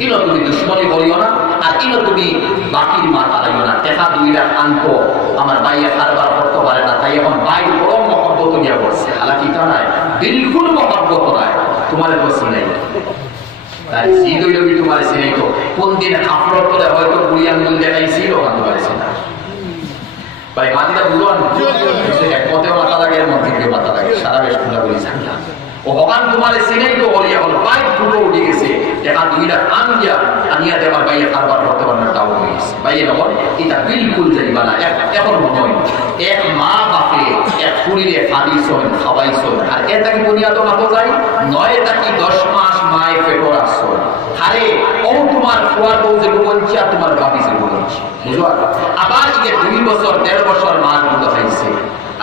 ইনো তুমি দুশ্মনী করিও না আর ইনো তুমি বাকির মা তারাইও না টেকা 2 লাখ আনতো আমার ভাইয়া কারবার করতে পারে না তাই এখন ভাই বড় মহব্বত নিয়ে করছে হালাকি তা নাই বিলকুল মহব্বত নাই তোমার বসে নাই তাই সিদই লবি তোমার সিনাই তো কোন দিন আপলোড করে হয়তো বুড়ি আঙ্গুল দেখাইছিল আনতে পারছে না ভাই মাটিটা বুঝুন একমতেও মাথা লাগে এর মধ্যে কেউ মাথা লাগে সারা বেশ খোলা বলি জানলাম ও ভগবান তোমার সিনাই তো বলিয়া হল বাইক ফুটো উঠে গেছে টাকা 2 লাখ আনিয়া দেবার বাইরে কারবার করতে পারবে না তাও হয়েছে বাইরে নগর এটা বিলকুল যাইবা না এখন নয় এক মা বাপে এক ফুরিলে খাদিছন খাওয়াইছন আর এটা কি বুনিয়াদ মাতো যায় নয় এটা কি 10 মাস মায়ে পেটো রাখছো আরে ও তোমার ফুয়ার বউ যে বঞ্চিয়া তোমার বাপি যে বঞ্চি বুঝো আবার যে 2 বছর 1.5 বছর মা দুধ খাইছে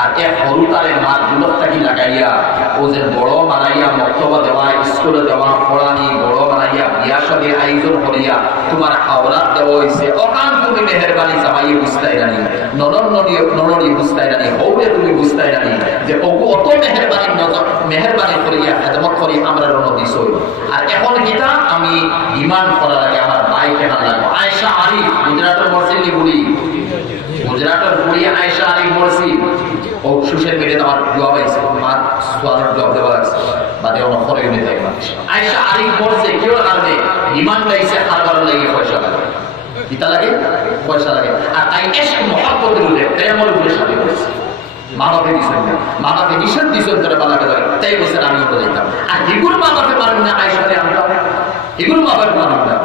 আর এক হরুতারের মা দুধটা কি লাগাইয়া ও যে বড় বানাইয়া মক্তবা দেওয়া স্কুলে দেওয়া পড়ানি বড় বানাইয়া বিয়া শাদীর আয়োজন করিয়া তোমার আওলাদ দেওয়া হইছে ওখান তুমি মেহেরবানি জামাইয়ে বুঝতাই রানি ননরি বুঝতাই রানি হৌরে তুমি বুঝতাই রানি যে ওগু অত মেহেরবানি করিয়া খেদমত করি আমরা রণ দিছই আর এখন কিটা আমি ইমান করার আগে আমার ভাই কেন লাগবো আয়েশা আরিফ গুজরাটের মরসিলি বুড়ি গুজরাটের বুড়ি আয়েশা আরিফ মরসি ও সোশ্যাল মিডিয়াতে আমার জবাব আইছে মার সোয়ালের জবাব দেওয়া লাগছে বাদে আমার ফলো ইউনিট থাকে আয়েশা আরিফ মরছে কেউ কারণে ইমান লাইছে হারবার লাগে পয়সা লাগে কিতা লাগে পয়সা লাগে আর তাই ইশক মহব্বতের উপরে প্রেমের উপরে শাদী করেছে মা বাপে দিছেন না মা বাপে নিষেধ দিছেন করে বালাকে ধরে তাই বলছেন আমি ওটা যাইতাম আর এগুলো মা বাপে পারেন না আয়েশারে আনতাম এগুলো মা বাপে পারেন না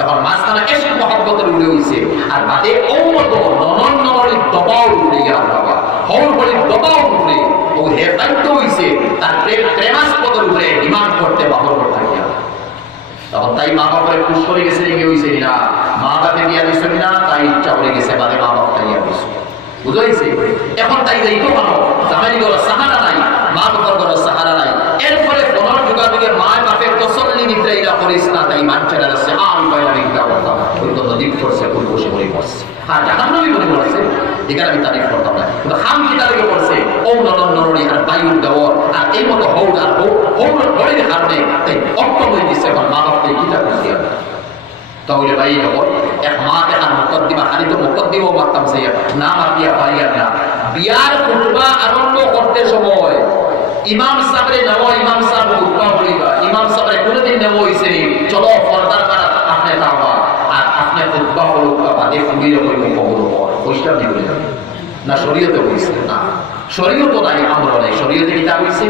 এখন মাঝখানে ইশক মহব্বতের উপরে হইছে আর বাদে ওমত ননরি দবাও উঠে গেল বাবা হল বলি দবাও উঠে ও হে বাধ্য হইছে তার প্রেমাস্পদের উপরে ডিমান্ড করতে বাহর করতে গিয়া তখন তাই মা বাপরে খুশ করে গেছে কি হইছে না মা বাপে দিয়া দিছেন না তাই ইচ্ছা করে গেছে বাদে মা বাপটা দিয়া দিছে বুঝাইছে এখন তাই যাইতো ভালো জামাই গেল সাহারা নাই মা বাবার গেল সাহারা নাই এরপরে বনর যুগাযুগে মা বাপের তসল্লি নিতে ইরা করিস না তাই মানছেন আছে আমি বাইরে বিগা কথা ওই তো নদী করছে কোন বসে বলে পড়ছে আর জাহান্নামী বলে পড়ছে এখানে আমি তারিফ করতাম না কিন্তু হাম কি তারিফ করছে ও নরনরি আর বায়ুর দেওয়ার আর এই মতো হৌড আর হৌড ধরে কারণে তাই অক্ষম হয়ে গেছে এখন মা বাপকে কিতা করছে তাহলে ভাই যখন এক মা দেখার মুকদ্দিমা খালি তো মুকদ্দিমাও মারতাম সেই না মাতিয়া পারিয়ার না বিয়ার খুতবা আরম্ভ করতে সময় ইমাম সাহেবের নাম ইমাম সাহেব খুতবা বলিবা ইমাম সাহেবের কোনদিন নাম হইছে নি চলো পর্দার কাটা আপনি তাওবা আর আপনি খুতবা বলবা বাদে ফুলিয়ে কইব কবর ওইটা দি বলে না শরীয়তে হইছে না শরীয়ত নাই আমরা নাই শরীয়তে কি তা হইছে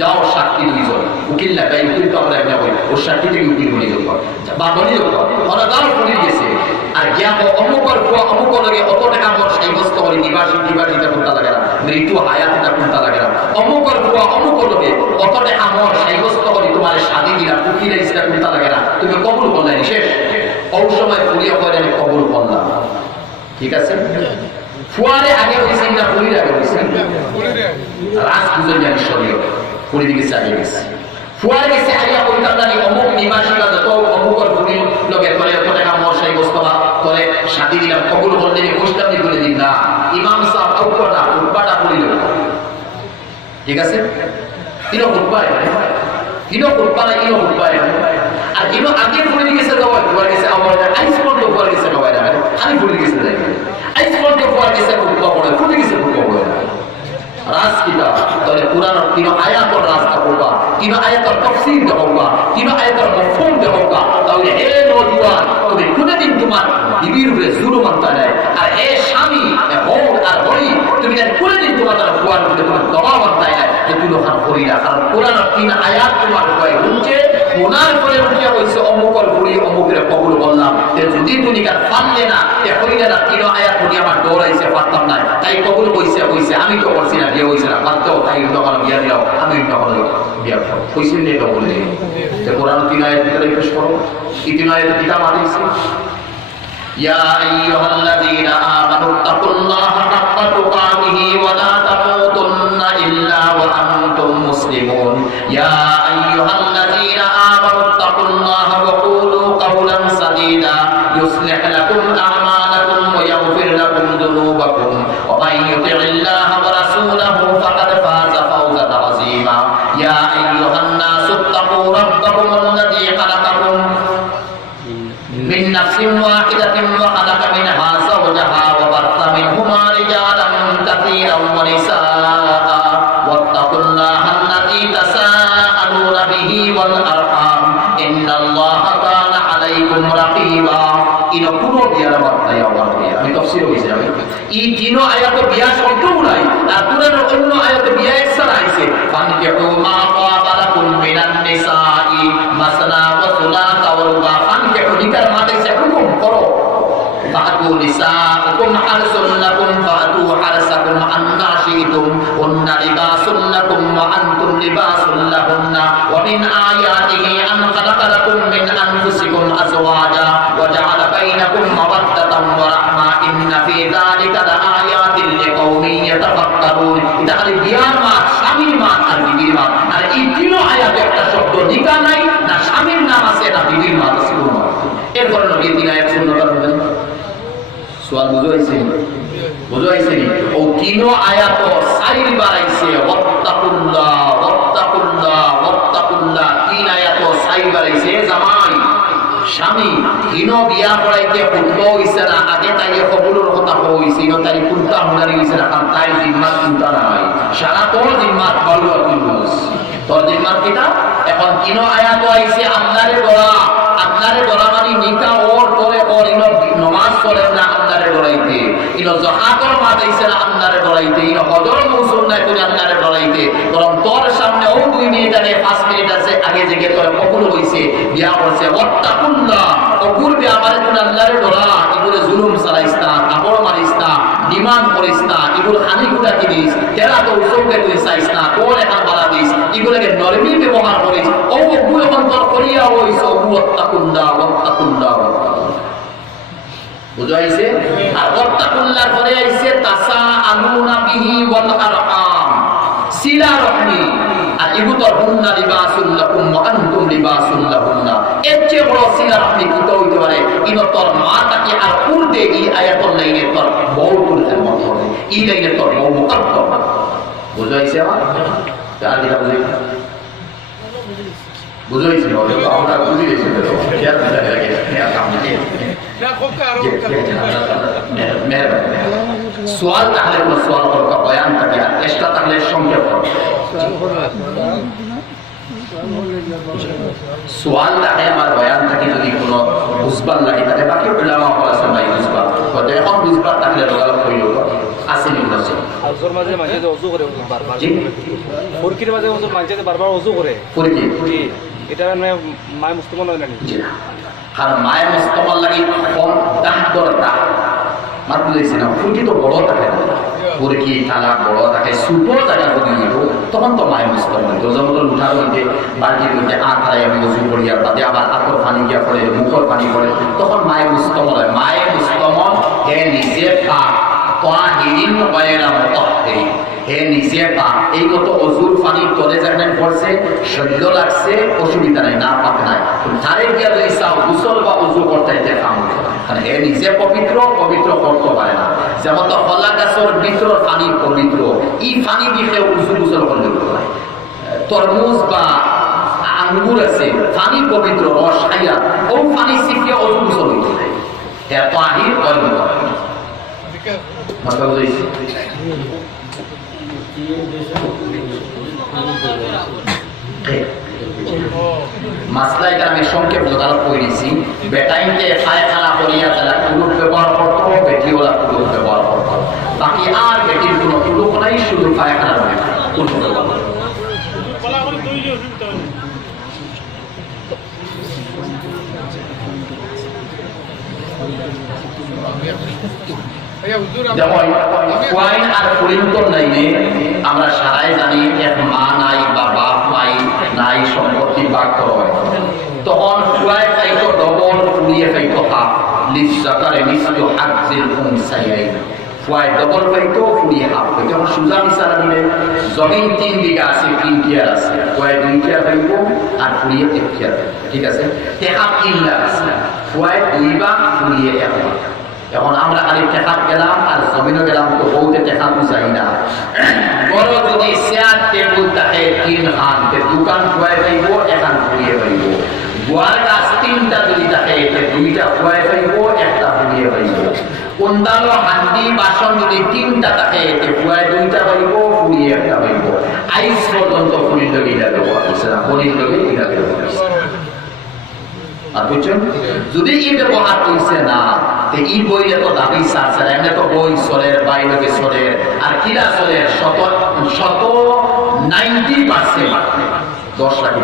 যাও সাক্ষী দুইজন উকিল না ভাই উকিল তো আমরা একটা বলি ও সাক্ষী থেকে উকিল বলি দেব বা বলি দেব ওরা দাও ফুলি গেছে আর জ্ঞান অমুকর লগে অত টাকা মোর সাব্যস্ত করে নিবাসীটা কোনটা লাগে না মৃত্যু হায়াতটা কোনটা লাগে না অমুকর লগে অত টাকা মোর সাব্যস্ত করে তোমার শাদী দিলা উকিল ইসরা কোনটা লাগে না তুমি কবুল করলে শেষ ওই সময় ফুলিয়া করে আমি কবুল করলাম ঠিক আছে ফুয়ারে আগে হইছে না ফুলির আগে হইছে রাজ পুজো জানি শরীয় ফুলি দিকে আগে গেছে ফুয়ারে গেছে আগে কইতাম জানি অমুক নিবাসীরা যত অমুকর ফুলি লগে করে অত টাকা মোর সাব্যস্তবা করে শাদী দিলাম কবুল করলে গোষ্ঠী আমি বলে দিন না ইমাম সাহেব আউটটা উঠবাটা ফুলি লগে ঠিক আছে ইনো উঠবায় ইনো উঠবায় আর ইনো আগে ফুলি দিকে দাও ফুয়ারে গেছে আমার আইস পড়লো ফুয়ারে গেছে বাবা আমি ফুলি দিকে যাই আইস পর্যন্ত পড়ে গেছে ফুটবল পড়ে ফুটে গেছে ফুটবল পড়ে রাজ কিতা তাহলে কুরআনের তিন আয়াতের রাস্তা পড়বা তিন আয়াতের তাফসীর দেখবা তিন আয়াতের মাফহুম দেখবা তাহলে হে নওজোয়ান তুমি কোনদিন তোমার বিবির উপরে জুলুম আনতে নাই আর হে স্বামী বউ আর বই তুমি কোনদিন তোমার কুরআন উপরে তোমার দবাব আনতে নাই যে তুমি ওখান করি না কারণ কুরআনের তিন আয়াত তোমার কয় হুঁচে ওনার পরে উঠিয়া হইছে অমুকর বুড়ি অমুকের কবুল বললাম যে যদি তুমি কার পারলে না এ হইলে না তিন আয়াত উনি আমার দৌড়াইছে পারতাম না তাই কবুল হইছে আমি তো করছি না বিয়ে হইছে না বাধ্য তাই দোকান বিয়া দিলাম আমি তখন বিয়া হইছে নে তো বলে যে কোরআন তিন আয়াত ভিতরে পেশ করো এই তিন আয়াত কিতাব আদিছে ইয়া আইয়ুহাল্লাযীনা আমানু তাকুল্লাহা হাক্কা তুকাতিহি ওয়া লা তামুতুন্না ইল্লা ওয়া আনতুম মুসলিমুন ইয়া আইয়ুহাল্লাযীনা আমানু তাকুল্লাহা ওয়া কুলু কাওলান সাদীদা ইউসলিহ লাকুম আ'মালাকুম ওয়া ইয়াগফির লাকুম যুনুবাকুম ওয়া মান ইউতি'িল্লাহা ওয়া রাসূলাহু ফাকাদ ফাযা ফাওজান 'আযীমা ইয়া আইয়ুহান নাসু তাকু রাব্বাকুমুল্লাযী খালাকাকুম من نفس واحدة وخلق منها زوجها وبث منهما رجالا كثيرا ونساء واتقوا الله الذي تساءلون به والأرحام إن الله كان عليكم رقيبا إن كنوا بيرمتنا يا الله আমি তাফসীর হইছে আমি এই তিন আয়াত বিয়া শব্দ নাই আর কুরআনের অন্য আয়াত বিয়া একসাথে আইছে ফানকিহু মা তাবালাকুম মিনান নিসাই মাসনা ওয়া সুলাসা ওয়া রুবা ফানকিহু নিকার মাতে সে হুকুম করো ফাতু নিসাকুম হারসুন লাকুম ফাতু হারসাকুম আন্না শিতুম ওন্না লিবাসুন লাকুম ওয়া আনতুম লিবাসুন লাহুন্না ওয়া মিন আয়াতিহি আন খালাকা লাকুম মিন আনফুসিকুম আজওয়াজা ওয়া জাআলা বাইনাকুম মাওয়াদ্দাতান ওয়া রাহমা ইন্না ফি যালিকা লাআয়াতিন লিকাওমিন ইয়াতাফাক্কারুন এটা খালি বিয়ার মাত স্বামীর মাত আর বিবির মাত আর এই তিন আয়াতে একটা শব্দ নিকা নাই না স্বামীর নাম আছে না বিবির মাত আছে এরপর নবী তিন আয়াত সুন্নাত করবেন সোয়াল বুঝাইছে ও তিন আয়াত সাইর বাড়াইছে ওয়াত্তাকুল্লাহ তিন আয়াত সাইর বাড়াইছে জামাই স্বামী তিন বিয়া পড়াইতে ফুটবো হইছে না আগে তাই কবুলের কথা হইছে না তাই কুলতা মুনারি হইছে না কারণ তাই জিম্মাত কুলতা নাই সারা তোর জিম্মাত বলু আকুলুস তোর জিম্মাত কিটা এখন তিন আয়াত আইছে আল্লাহরে গড়া মানে নিকা ওর করে ওর ইনো নামাজ পড়ে না আল্লাহরে গড়াইতে ইনো যাকাতের মাতাইছে না আল্লাহরে গড়াইতে ইনো হজর মৌসুম নাই তুই আল্লাহরে গড়াইতে বরং তোর সামনে ও 2 মিনিট আগে 5 মিনিট আছে আগে যে তোর কবুল হইছে বিয়া করছে ওয়াত্তাকুল্লাহ ও পূর্বে আমারে তুই আল্লাহরে গড়া ইগুরে জুলুম চালাইস না কাপড় মারিস না নিমান করিস না ইগুর হানি গুড়া কিনিস তেরা তো উসুকে তুই চাইস না তোর এখন বাধা দিস ইগুলোকে নরমি ব্যবহার করিস ও ওগু এখন তোর করিয়া হইছ ওয়াত্তাকুল্লাহ বুঝাইছে আর ওয়াত্তাকুল্লাহর পরে আইছে তাসাআলুনা বিহি ওয়াল আরহাম সিলা রহমি আর ইগুতর হুন্না লিবাসুল লাকুম ওয়া আনতুম লিবাসুল লাহুন্না এর চেয়ে বড় সিলা রহমি কি তো হইতে পারে ইনো তোর মাতাকে আর পূর্বে এই আয়াতুল লাইনে তোর বউ করতে মত হবে এই লাইনে তোর বউ মুকদ্দম বুঝাইছে আমার যার যেটা বুঝাইছে আমরা বুঝি গেছি তো খেয়াল লাগে খেয়াল কাম না কোকা আর মেহরবানি সওয়াল তাহলে কোন সওয়াল করতে বয়ান থাকে আর চেষ্টা তাহলে সংক্ষেপ করো সওয়াল থাকে আমার বয়ান থাকে যদি কোনো বুঝবার লাগে তাহলে বাকি উলামা বলেছেন ভাই বুঝবা তো এখন বুঝবার তাহলে রগাল কইলো আসেনি বলেছে আজর মাঝে ওযু করে বারবার ফুরকির মাঝে ওযু মাঝে বারবার ওযু করে ফুরকি এটা মানে মায় মুস্তমল হয় না কারণ মায় মুস্তমল লাগি কম দাহদরতা মাত্র দিয়েছি না ফুরকি তো বড় থাকে না ফুরকি থালা বড় থাকে ছোট জায়গা যদি দিল তখন তো মায় মুস্তমল দরজা মতো উঠার মধ্যে বালতির মধ্যে আঁথায় আমি ওযু করি আর তাতে আবার হাতের পানি গিয়া পড়ে মুখের পানি পড়ে তখন মায় মুস্তমল হয় মায় মুস্তমল হে নিজে পাক তাহিরিন গায়রা মুতাহহিরিন হে নিজে পাক এই মতো ওযুর পানি তলে যাবেন পড়ছে শরীর লাগছে অসুবিধা নাই না পাক নাই ধারে গিয়া যদি চাও গোসল বা ওযু করতে এটা কাম কারণ হে নিজে পবিত্র করতে পারে না যেমন তো কলা গাছের ভিতর পানি পবিত্র এই পানি দিয়ে ওযু গোসল করতে পারে তরমুজ বা আঙ্গুর আছে পানি পবিত্র রস খাইয়া ও পানি সিকিয়ে ওযু গোসল হইতে হে তাহির ওয়াল মুতাহহির মাথা বুঝাইছি মাসলাই আমি সংক্ষেপ জোগাড় করেছি বেটাইনকে পায়খানা করিয়া তারা কুলুপ ব্যবহার করতো বেটিওয়ালা কুলুপ ব্যবহার করতো বাকি আর বেটির কোনো কুলুপ নাই শুধু পায়খানা কুলুপ ব্যবহার করতো আমরা সারাই জানি এক মা নাই বা বাপ নাই নাই সম্পত্তি ভাগ করা হয় তখন ফুয়ায় খাইতো ডবল ফুলিয়ে খাইতো হাফ লিসাকারে মিসলু হাজ্জিল উনসাইয়াইন ফুয়ায় ডবল খাইতো ফুলিয়ে হাফ যখন সুজা মিসালা দিলে জমিন 3 বিঘা আছে 3 কিয়ার আছে ফুয়ায় 2 কিয়ার খাইতো আর ফুলিয়ে 1 কিয়ার ঠিক আছে টেকা 3 লাখ আছে ফুয়ায় 2 ভাগ ফুলিয়ে 1 ভাগ এখন আমরা খালি টেকা গেলাম আর জমিনও গেলাম তো বউতে টেকা বুঝাই না বড় যদি চেয়ার টেবুল থাকে 3 খান দোকান ফুয়ায় পাইব 1 খান ফুলিয়ে পাইব বুয়ার গাছ 3টা যদি থাকে 2টা ফুয়ায় পাইব 1টা ফুলিয়ে পাইব কোন্দালো হান্ডি বাসন যদি 3টা থাকে ফুয়ায় 2টা পাইব ফুলিয়ে 1টা পাইব আইস পর্যন্ত ফুলির লগে এটা ব্যবহার করছে না ফুলির লগে এটা ব্যবহার করছে আর বুঝছেন যদি এই ব্যবহার করছে না এই বইয়ে তো দাবি সারছে এমনি তো বই চলের বাইরে চলের আর কিরা চলের শত 90% 10 লাখ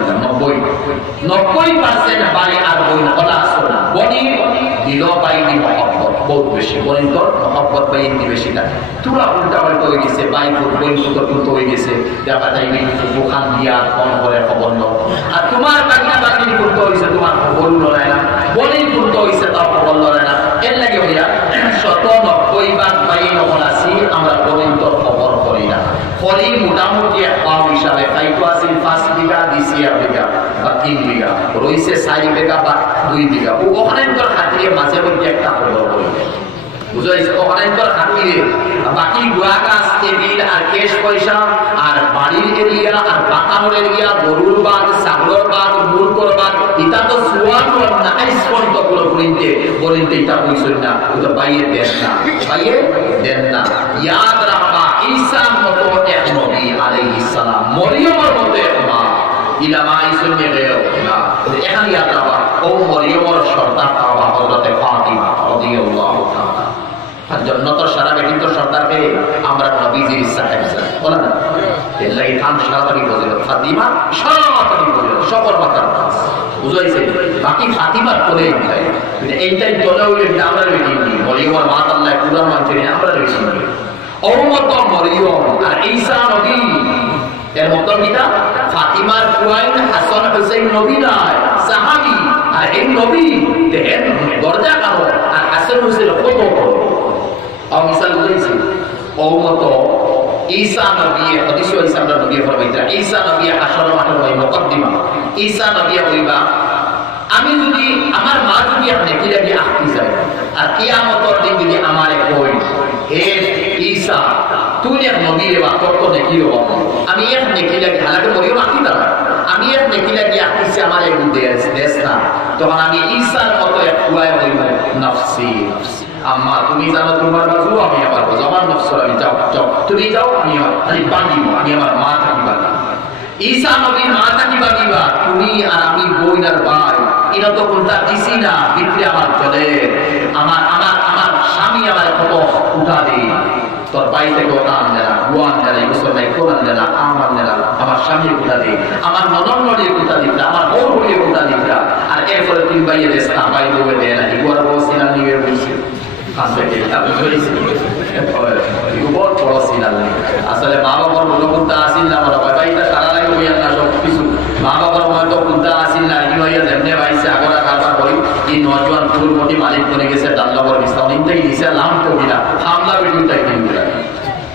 90% বাড়ি আর বই বলা আসো না বনি দিল বাইনি মহব্বত বহুত বেশি বনি তো মহব্বত বাইনি বেশি না তোরা উল্টা পাল্টা হয়ে গেছে বাই বই পুত্র পুত্র হয়ে গেছে দেখা যায় দোকান দিয়া ফোন করে খবর নো আর তোমার বাগিনা বাগিনি পুত্র হয়েছে তোমার খবর লড়াই না বনি পুত্র হয়েছে তার খবর লড়াই না এর লাগে হইয়া 190 বাইন আছি আমরা পর্যন্ত খবর করি না ফলি মোটামুটি পাও হিসাবে খাইতো আসি 5 বিঘা দিছি 1 বিঘা বা 3 বিঘা রইছে 4 বিঘা বা 2 বিঘা ওখানে তো খাতিরে মাঝে মধ্যে একটা খবর করি বুঝাইছে ওখানে তো খাতিরে বাকি গুয়া গাছ টেবিল আর ক্যাশ পয়সা আর বাড়ির এরিয়া আর বাতানোর এরিয়া গরুর বাদ ছাগলের বাদ মুরগর বাদ এটা তো সুয়ান না আইসপন্ত গুলো বলিতে এটা কইছেন না ওটা বাইয়ে দেন না বাইয়ে দেন না ইয়াদ রাখবা ঈসার মতো এক নবী আলাইহিস সালাম মরিয়মের মতো এক মা ইলামা ঈসা নিয়ে গেল না এখানে ইয়াদ রাখবা ও মরিয়মের সর্দার বাবা হযরত ফাতিমা রাদিয়াল্লাহু তাআলা আর জান্নাতের সারা বেটি তো সর্দারকে আমরা নবীজির সাহেব বলেন না এলাই খান সারাবাড়ি ফজিলত ফাতিমা সারাবাড়ি ফজিলত সবর মাথার বুঝাইছে বাকি ফাতিমার করে এইটাই চলে হইলে আমরা বেটি মরিয়মের মা আল্লাহ কুরআন মানতে আমরা বেটি ওমত মরিয়ম আর ঈসা নবী এর মত কিটা ফাতিমার কুয়াইন হাসান হুসাইন নবী নয় সাহাবী আর এই নবী দেন দরজা কারো আর হাসান হুসাইন কত আর মিসাল বুঝাইছে ওমত ঈসা নবী হাদিস ঈসা নবী ফরমাইতা ঈসা নবী হাসর মাঠের ওই মুকদ্দিমা ঈসা নবী হইবা আমি যদি আমার মা যদি আপনি কি লাগি আখতি যায় আর কিয়ামতের দিন যদি আমারে কই হে ঈসা তুই এক নবী রে বা তোর তো দেখিও আমি এক নেকি লাগি হালাকে মরিও আখতি দাও আমি এক নেকি লাগি আখতিছে আমার এক দেশ না তখন আমি ঈসার মতো এক কুয়ায় হইব নফসি আম্মা তুমি জানো তোমার বাজু আমি আমার বাজু আমার নফস আমি যাও যাও তুমি যাও আমি বাঁধিব আমি আমার মা থাকি বাঁধি ঈসা নবীর মা থাকি বাঁধিবা তুমি আর আমি বোন আর ভাই এটা তো কোনটা দিছি না ভিতরে আমার চলে আমার আমার আমার স্বামী আমার কত উঠা দেই তোর বাই থেকে ওটা আনলে না গুয়ান দেয় মুসলমান কোরআন দেয় না আমার দেয় আমার স্বামী কোথা দেই আমার ননদ নড়িয়ে কোথা দিতা আমার বউ নড়িয়ে কোথা দিতা আর এরপরে তুই বাইয়ে দেশ না বাই বউয়ে দেয় না ইগুয়ার বউ সিনা নিয়ে বলছি আসলে মা বাবার মনে কোনটা আসিল না আমার বাবাইটা সারা লাগে হইয়া না সব কিছু মা বাবার মনে তো কোনটা আসিল না ই হইয়া যেমনে ভাইছে আগরা কারবার করি এই নজওয়ান পুরুর মধ্যে মালিক করে গেছে ডাল্লাবর বিস্তান ইনটাই দিছে লাম তো দিলা হামলা বেটি তাই দিন দিলা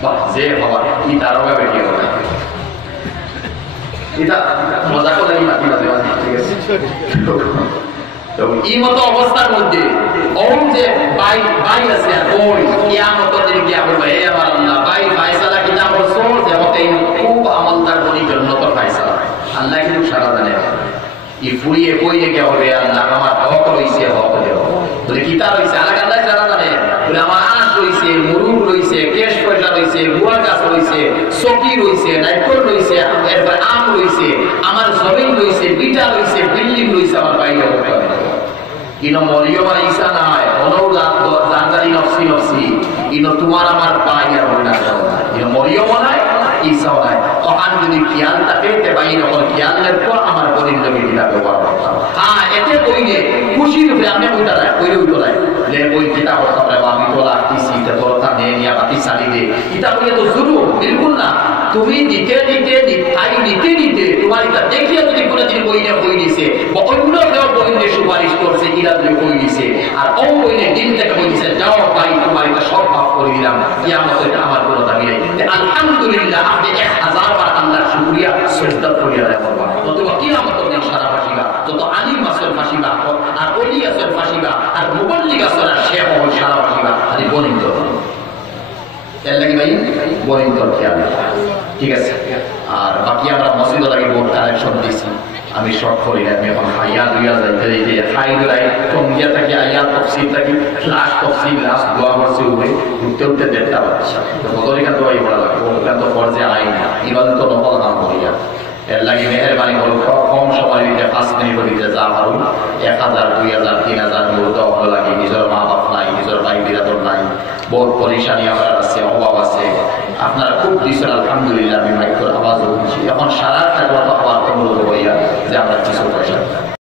বাহ যে বাবা ই তারকা বেটি হবে এটা মজা করে মাটি মাঝে মাঝে ঠিক আছে এই মতো অবস্থার মধ্যে ওম যে বাই বাই আছে ওই কিয়ামতের দিন কি হবে হে আমার আল্লাহ বাই ফয়সালা কিতাব রাসূল যে মতে খুব আমলদার বনি জান্নাতের ফয়সালা আল্লাহ কিন্তু সারা জানে এই ফুরিয়ে কইয়ে কে হবে আল্লাহ আমার হক রইছে হক দেও বলে কিতাব হইছে আল্লাহ সারা জানে বলে আমার আঁশ রয়েছে, মুরুগ রয়েছে, কেশ পয়সা রয়েছে, গুয়ার গাছ রয়েছে, চকি রয়েছে, নাইকল রয়েছে, এরপরে আম রয়েছে, আমার জমিন রয়েছে, বিটা রয়েছে, বিল্ডিং রয়েছে, আমার বাইরে করতে হবে। ইনো মরিয়ম আর ঈসা নাই, অনুরাগ জানজারি নফসি নফসি, ইনো তোমার আমার পাই আর বলে না ইনো মরিয়ম নাই, ঈসাও নাই। তখন যদি খেয়াল থাকে তে ভাই যখন খেয়ালের পর আমার বলির লোকে এটা ব্যবহার করতাম। হ্যাঁ, এতে কইলে খুশির উপরে আমি ওইটা নাই, কইলে ওইটা নাই যে ওই যেটা করতাম আমি তো লাগতেছি তোরটা নিয়ে নিয়ে বাকি চালি দে, এটা বলে তো শুরু বিলকুল না। তুমি দিতে দিতে নিতে নিতে তোমার এটা দেখিয়ে যদি কোনোদিন বইনে বই দিছে বা অন্য কেউ বইনে সুপারিশ করছে ইরা যদি বই দিছে আর ও বইনে দিন থেকে বই দিছে, যাও ভাই তোমার এটা সব ভাব করে দিলাম, কিয়ামত এটা আমার কোনো দাবি নেই। আলহামদুলিল্লাহ, আপনি 1000 বার আল্লাহর শুকরিয়া সিজদা করিয়া রাখবা, অথবা কিয়ামত দিন সারা ফাঁসিবা, যত আলিম আসল ফাঁসিবা আর ওলি আসল ফাঁসিবা আর মুবল্লিগ আসল আর শেখ হল সারা ফাঁসিবা আর বনিন্দ এর লাগি ভাই বনিন্দ খেয়াল। ঠিক আছে, আর বাকি আমরা মসজিদ লাগে বোর্ড কালেকশন দিছি, আমি শর্ট করি না, আমি এখন হাইয়া দুইয়া যাইতে যাইতে হাই দুলাই টঙ্গিয়া থাকি আইয়া তফসিল থাকি লাস্ট তফসিল লাস্ট দোয়া করছে উঠে উঠতে উঠতে 1:30 বাজছে। তো বদলিকা দোয়াই বলা লাগে, ওটা তো ফরজে আইন না, ইবাদত তো নফল কাম করিয়া। এর লাগে মেহেরবানি করো কম সময় দিতে 5 মিনিট দিতে যা পারো 1000 2000 3000 মুহূর্ত ভালো লাগে। নিজের মা বাপ নাই, নিজের ভাই বিরাদর নাই, বহুত পরিশানি আমার আছে, অভাব আছে। আপনারা খুব দিচ্ছেন আলহামদুলিল্লাহ, আমি মাইকের আওয়াজও শুনছি। এখন সারা থাকবো আবার অনুরোধ হইয়া যে আমরা কিছু পয়সা